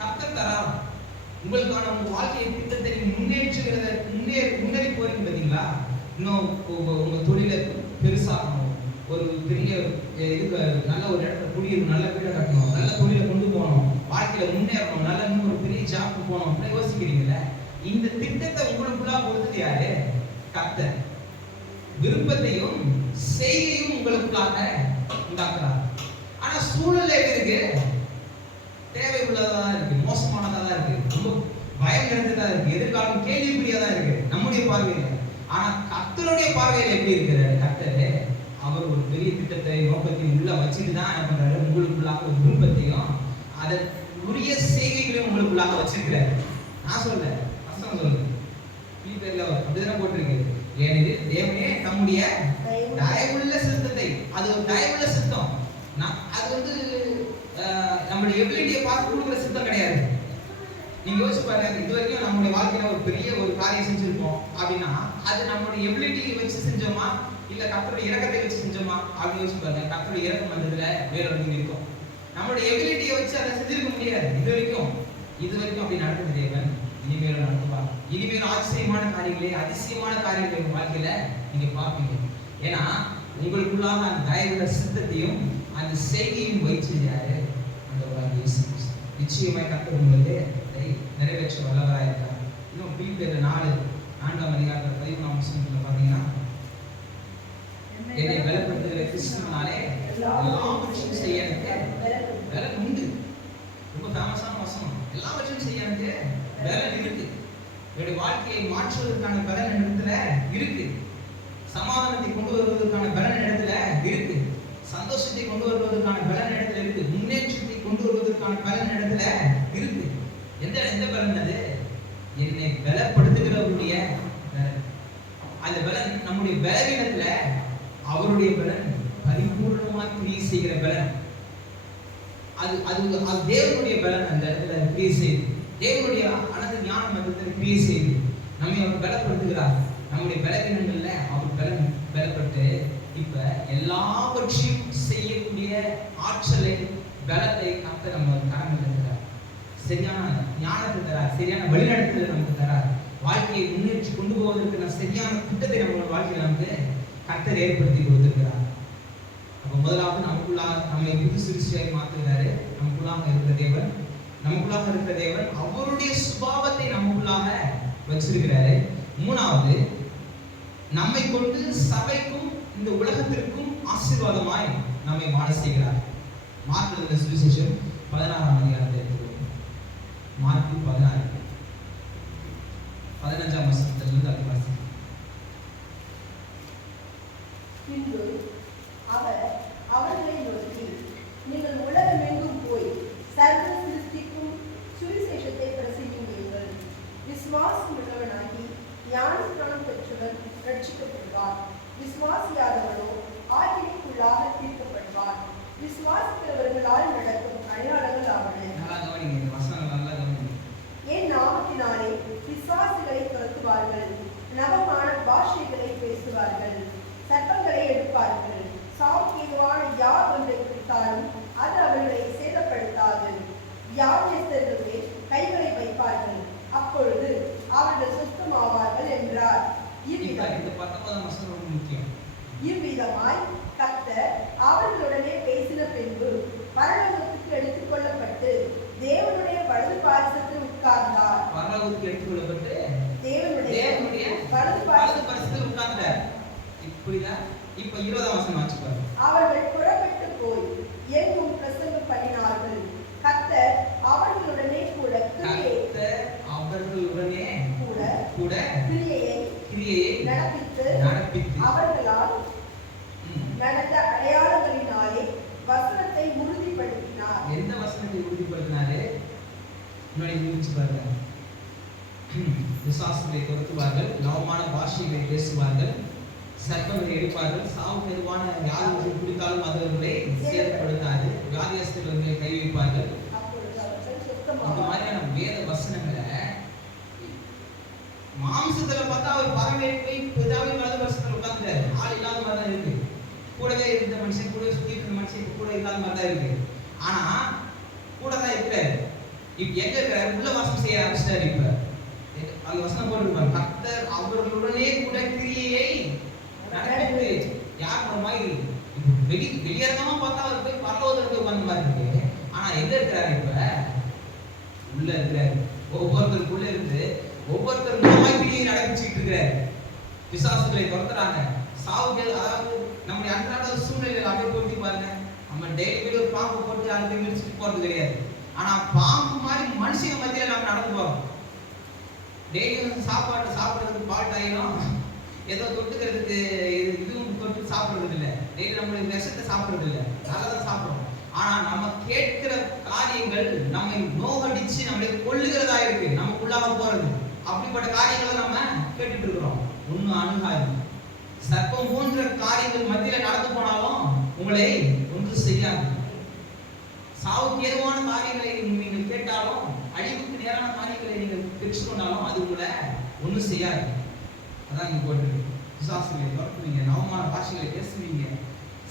கர்த்தர் தராரா. உங்களுக்கான உங்க வாழ்க்கையை திட்டத்தை முன்னேற்றுகிறத முன்னேறி போறீங்க பாத்தீங்களா? இன்னும் உங்க தொழிலை பெருசாகணும், ஒரு பெரிய இதுக்கு நல்ல ஒரு இடத்துல குடியிருக்கும், நல்ல வீடை கட்டணும், நல்ல தொழிலை கொண்டு போகணும், வாழ்க்கையில முன்னேறணும், நல்ல இன்னும் ஒரு பெரிய ஜாப்க்கு போகணும் அப்படின்னு யோசிக்கிறீங்கல்ல, இந்த திட்டத்தை உங்களுக்குள்ளா கொடுத்தது யாரு? கர்த்தர். விருப்பத்தையும் செய்கையும் உங்களுக்குள்ளாக உண்டாக்குறார். ஆனா சூழல் எப்படி இருக்கு? தேவை உள்ளதா இருக்கு, மோசமானதா இருக்கு, ரொம்ப பயம் நிறைந்ததா இருக்கு, எதிர்காலம் கேள்விக்குரியதா இருக்கு நம்முடைய பார்வையில. ஆனா கர்த்தருடைய பார்வையில எப்படி இருக்கிறாரு? கர்த்தர் அவர் ஒரு பெரிய திட்டத்தை நோக்கத்தையும் உள்ள வச்சுட்டு தான் என்ன பண்றாரு? உங்களுக்குள்ளாக ஒரு விருப்பத்தையும் அதை உரிய செய்கைகளையும் உங்களுக்குள்ளாக வச்சிருக்கிறாரு. நான் சொல்றேன், வசனம் சொல்றேன், பிலிப்பியர்ல அப்படிதான் போட்டிருக்கு. ஏனெனில் தேவனே நம்முடைய தயவுள்ள சித்தத்தை, அது ஒரு தயவுள்ள சித்தம், அது வந்து நம்முடைய எபிலிட்டியை பார்த்து கொடுக்குற சித்தம் கிடையாது. நீங்க யோசிச்சு பாருங்க, இது வரைக்கும் நம்முடைய வாழ்க்கையில ஒரு பெரிய ஒரு காரியம் செஞ்சிருக்கோம் அப்படின்னா அது நம்மளுடைய எபிலிட்டியை வச்சு செஞ்சோமா இல்ல கர்த்தருடைய இரக்கத்தை வச்சு செஞ்சோமா அப்படின்னு யோசிச்சு பாருங்க. கர்த்தருடைய இரக்கம் வந்ததுல வேற ஒன்று இருக்கும். நம்மளுடைய எபிலிட்டியை வச்சு அதை செஞ்சிருக்க முடியாது. இது வரைக்கும் அப்படி நடக்குது தேவன். இனிமேல் நடத்துவார். இனிமேல் ஆச்சரியமான காரியங்களே, அதிசயமான காரியங்களை உங்க வாழ்க்கையில நீங்க பார்ப்பீங்க. ஏன்னா உங்களுக்குள்ளாக அந்த தயவுள்ள சித்தத்தையும் அந்த செய்தியும் வைச்சிருக்காரு அந்த இயேசு கிறிஸ்து. நிச்சயமாய் கர்த்தர் உங்களுக்கு அதை நிறைவேற்ற வல்லவராக இருக்கார். இன்னும் பிலிப்பியர் 4ஆம் அதிகாரத்தில் 13ஆம் வசனத்துல பாத்தீங்கன்னா, என்னை பலப்படுத்துகிற கிறிஸ்துவினாலே எல்லாவற்றையும் செய்ய எனக்கு பலன் உண்டு. ரொம்ப ஃபேமஸான வசனம். எல்லாவற்றையும் செய்ய எனக்கு பலன் இருக்கு. என்னுடைய வாழ்க்கையை மாற்றுவதற்கான பலன் இடத்துல இருக்கு. சமாதானத்தை கொண்டு வருவதற்கான பலன் இடத்துல இருக்கு. சந்தோஷத்தை கொண்டு வருவதற்கான பலன் இடத்துல இருக்கு. முன்னேற்றத்தை கொண்டு வருவதற்கான பலன் இடத்துல இருக்கு. எந்த பலன் அது? என்னை பலப்படுத்துகிறவருடைய பலன். அந்த பலன் நம்முடைய பலவீனத்துல அவருடைய பலன் பரிபூர்ணமாக கிரியை செய்கிற பலன். அது தேவனுடைய பலன். அந்த இடத்துல கிரியை செய்யுது. தேவனுடைய அனந்த ஞானம் அந்த கிரியை செய்யுது. நம்மை அவர் பலப்படுத்துகிறார். நம்முடைய பலவீனங்கள்ல அவர் பலப்பட்டு இப்ப எல்லாவற்றையும் செய்யக்கூடிய ஆற்றலை, பலத்தை கர்த்தர் நம்ம கரங்கள் தரார். சரியான ஞானத்தை தரார். சரியான வழிநடத்தலை நமக்கு தரார். வாழ்க்கையை முன்னேற்றி கொண்டு போவதற்கு சரியான திட்டத்தை நம்ம வாழ்க்கையில் நமக்கு கர்த்தர் ஏற்படுத்தி கொடுத்திருக்கிறார். அப்ப முதலாவது நமக்குள்ளாக நம்மை புது சிருஷ்டியாய் மாற்றுகிறாரு. நமக்குள்ளாக இருக்கிற தேவன் அவருடைய சுபாவத்தை நமக்குள்ளாக வச்சிருக்கிறாரு. மூணாவது, நம்மை கொண்டு சபைக்கும் இந்த உலகத்திற்கும் ஆசீர்வாதமாய் நம்மை வாழ செய்கிறார். மார்க்கு சுவிசேஷம் 16ஆம் அதிகாரத்தை எடுத்துக்கொள்வோம். மார்க்கு 16 15ஆம் வசனத்திலிருந்து அது வாசிக்கிறோம். பின்பு அவர் அவர்களை நோக்கி, நீங்கள் உலகமெங்கும் போய் சர்வ சிருஷ்டிக்கும் சுவிசேஷத்தை பிரசங்கியுங்கள். விசுவாசம் உள்ளவனாகி ஞானஸ்நானம் பெற்றவன் ரட்சிக்கப்படுவார். விசுவாசியாதவனோ ஆக்கினைக்குள்ளாக தீர்க்கப்படுவார். விசுவாசிக்கிறவர்களால் நடக்கும் அடையாளங்கள் ஆவன. என் நாமத்தினாலே பிசாசுகளை துரத்துவார்கள், நவமான பாஷைகளை பேசுவார்கள், சர்ப்பங்களை எடுப்பார்கள், சாவுக்கேதுவான யார் ஒன்றை குறித்தாலும் அது அவர்களை சேதப்படுத்தாது. வியாதியஸ்தர்களுக்கு கைகளை வைப்பார்கள், அப்பொழுது அவர்கள் சுத்தமாவார்கள் என்றார். இவ்விதமாய் கர்த்தர் அவர்களுடனே பேசின பின்பு பரலோகத்துக்கு எடுத்துக் கொள்ளப்பட்டு தேவனுடைய வலது பாரிசத்தில் உட்கார்ந்தார். பரலோகத்துக்கு எடுத்துக்கொள்ளப்பட்டு தேவனுடைய வலது பாரிசத்தில் உட்கார்ந்தார். இப்படிதான். இப்ப 20ஆம் வசனம் வாசிச்சு பாருங்க. அவர்கள் புறப்பட்டு போய் எங்கும் பிரசங்கம் பண்ணினார்கள். கர்த்தர் அவர்களுடனே கூட கிரியையை நடப்பித்து அவர்களால் நடந்த அடையாளங்களினாலே வசனத்தை உறுதிப்படுத்தினார். எந்த வசனத்தை உறுதிப்படுத்தினாரு? முன்னாடி யோசிச்சு பாருங்க. விசுவாசத்தை துரத்துவார்கள், நவமான பாஷைகளை பேசுவார்கள், சர்ப்பங்களை எடுப்பார்கள், சாவுக்கு எதுவான யார் குடித்தாலும் அவர்களை சேதப்படுத்தாது, வியாதியஸ்தர்களை கை வைப்பார்கள். இந்த மாதிரியான வேத வசனங்களை மாம்சத்துல பார்த்தா அவர் பரமேற்றை பிதாவின் வலது வருஷத்துல உட்கார்ந்தாரு. ஆள் இல்லாத மாதிரி தான் இருக்கு. கூடவே இருந்த மனுஷன், கூட சுத்தி இருந்த மனுஷன் கூட இல்லாத மாதிரி தான் இருக்கு. ஆனா கூட தான் இருக்காரு. இப்ப எங்க இருக்காரு? உள்ள வாசம் செய்ய ஆரம்பிச்சிட்டாரு. இப்ப அந்த வசனம் போட்டுருப்பாங்க, கர்த்தர் அவர்களுடனே கூட கிரியையை நடப்பித்து. யார் மூலமாய்? வெளியரங்கமா பார்த்தா அவர் போய் பரலோகத்துல போய் உட்கார்ந்த மாதிரி இருக்கு. ஆனா எங்க இருக்கிறாரு? இப்ப உள்ள இருக்கிறாரு. ஒவ்வொருத்தருக்குள்ள இருந்து ஒவ்வொருத்தர் மூலமாய் கிரியை நடப்பிச்சுட்டு இருக்கிறாரு. பிசாசுகளை துரத்துறாங்க. சாவுக்கு, அதாவது நம்முடைய அன்றாட சூழ்நிலையில அப்படியே போட்டு பாருங்க. நம்ம டெய்லி ஒரு பாம்பு போட்டு அதுக்கு மிதிச்சுட்டு போறது கிடையாது. ஆனா பாம்பு மாதிரி மனுஷங்க மத்தியில நம்ம நடந்து போறோம். டெய்லி சாப்பிடுறதுக்கு பால்ட்டாயிரும், ஏதோ தொட்டுக்கிறதுக்கு இதுவும் தொட்டு சாப்பிடுறது இல்லை. டெய்லி நம்மளுடைய விஷத்தை சாப்பிடுறது இல்லை, நல்லதான் சாப்பிடுறோம். ஆனா நம்ம கேட்கிற காரியங்கள் நம்மை நோகடிச்சு நம்மளை கொள்ளுகிறதா இருக்கு, நமக்குள்ளாக போறது. அப்படிப்பட்ட காரியங்களை நம்ம கேட்டுட்டு இருக்கிறோம். ஒன்னும் அணுகாது. சர்ப்பம் போன்ற காரியங்கள் மத்தியில நடந்து போனாலும் உங்களை ஒன்று செய்யாது. சாவுக்கு ஏதுவான காரியங்களை நீங்கள் கேட்டாலும் அழிவுக்கு நேரான காரியங்களை நீங்கள் பெற்றுக்கொண்டாலும் அது உங்களை ஒன்றும் செய்யாது. அதான் இங்க போட்டிருக்கு. பிசாசுகளை துரத்துவீங்க, நவமான பாஷைகளை பேசுவீங்க,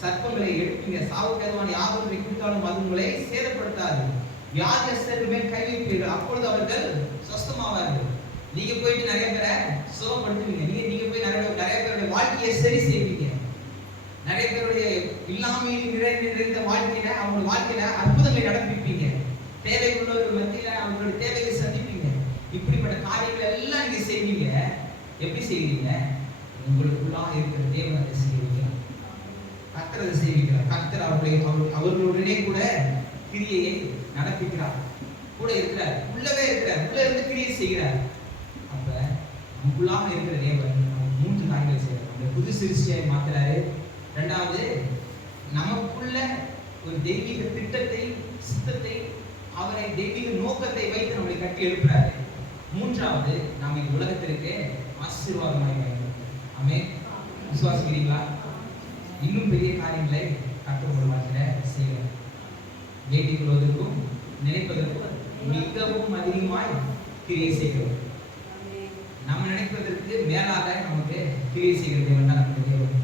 சர்ப்பங்களை எடுப்பீங்க, சாவுக்கு ஏதுவான யாதொன்றை கொடுத்தாலும் அது உங்களை சேதப்படுத்தாது. வியாதியஸ்தர்கள் மேல் கை வைப்பீர்கள், அப்பொழுது அவர்கள் சொஸ்தமாவார்கள். நீங்க போயிட்டு நிறைய பேரை சுகப்படுத்துவீங்க. நீங்க போய் நிறைய பேருடைய வாழ்க்கையை சரி செய்வீங்க. நிறைய பேருடைய இல்லாமையில் நிறைந்த வாழ்க்கையில அவங்க வாழ்க்கையில அற்புதங்களை நடப்பிப்பீங்க. தேவைக்குள்ளவர்கள் மத்தியில அவங்களுடைய தேவைகளை சந்திப்பீங்க. இப்படிப்பட்ட காரியங்கள் எல்லாம் நீங்க செய்வீங்க. எப்படி செய்வீங்க? உங்களுக்குள்ளாக இருக்கிற தேவன் அதை செய்வீங்க. கர்த்தர் அதை செய்வீங்க. கர்த்தர் அவர்களுடனே கூட கிரியையை நடப்பிக்கிறார், கூட இருக்கிறார், உள்ளவே இருக்கிறார், உள்ள இருந்து கிரியை செய்கிறார். அப்ப நமக்குள்ளாக இருக்கிற தேவன் 3 காரியங்களை செய்யறாரு. நம்மளை புது சிருஷ்டியாய் மாத்துறாரு. 2வது, நமக்குள்ள ஒரு தெய்வீக திட்டத்தை, சித்தத்தை, அவரை தெய்வீக நோக்கத்தை வைத்து நம்மளை கட்டி எழுப்புறாரு. 3வது, நாம இந்த உலகத்திற்கு ஆசீர்வாதமாய் பயன்படுத்துறோம். ஆமென். விசுவாசிக்கிறீங்களா? இன்னும் பெரிய காரியங்களை கர்த்தர் வாழ்க்கையில செய்கிறார். வேண்டிக் கொள்வதற்கும் நினைப்பதற்கும் மிகவும் அதிகமாய் கிரியை செய்கிறோம். நம்ம நினைப்பதற்கு மேலாக நமக்கு கிரியை செய்கிறது வேண்டாம். நமக்கு தேவன்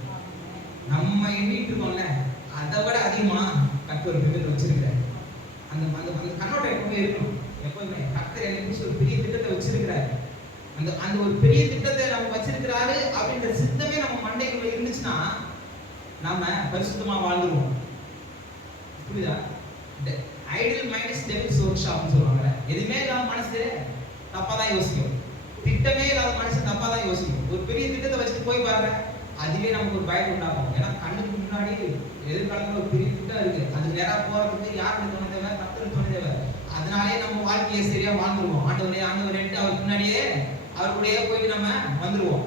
நம்ம எண்ணிட்டு இருக்கோம்ல, அதை விட அதிகமா கர்த்தர் திட்டத்தை வச்சிருக்கிறார். அந்த கண்ணோட்டம் எப்பவுமே இருக்கணும். எப்பவுமே கர்த்தர் எனக்கு ஒரு பெரிய திட்டத்தை வச்சிருக்கிறார். அந்த ஒரு பெரிய திட்டத்தை நம்ம வச்சிருக்கிறாரு அப்படின்ற சித்தமே நம்ம மண்டைக்குள்ள இருந்துச்சுன்னா நாம பரிசுத்தமா வாழ்ந்துருவோம். புரியுதா? ஐடியல் மைண்ட் இஸ் டெவில்ஸ் வொர்க்ஷாப்னு சொல்லுவாங்க. எதுவுமே இல்லாம மனசு தப்பா தான் யோசிக்கும். திட்டமே இல்லாத மனசு தப்பா தான் யோசிக்கும். ஒரு பெரிய திட்டத்தை வச்சுட்டு போய் பாருங்க, அதுவே நமக்கு ஒரு பயத்தை உண்டாகும். ஏன்னா கண்ணுக்கு முன்னாடி எதிர்காலத்துல ஒரு பெரிய திட்டம் இருக்கு. அது நேரா போறதுக்கு யாருக்கு துணை தேவை? கர்த்தருக்கு துணை தேவை. அதனாலே நம்ம வாழ்க்கையை சரியா வாழ்ந்துருவோம். ஆண்டவரே ஆண்டவரேன்ட்டு அவருக்கு முன்னாடியே அவருடைய போயிட்டு நம்ம வந்துருவோம்.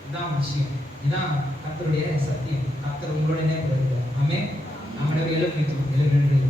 இதுதான் விஷயம். இதுதான் கர்த்தருடைய சத்தியம். கர்த்தர் உங்களுடனே இருக்கிறார். ஆமென். நம்மளுடைய எழுந்து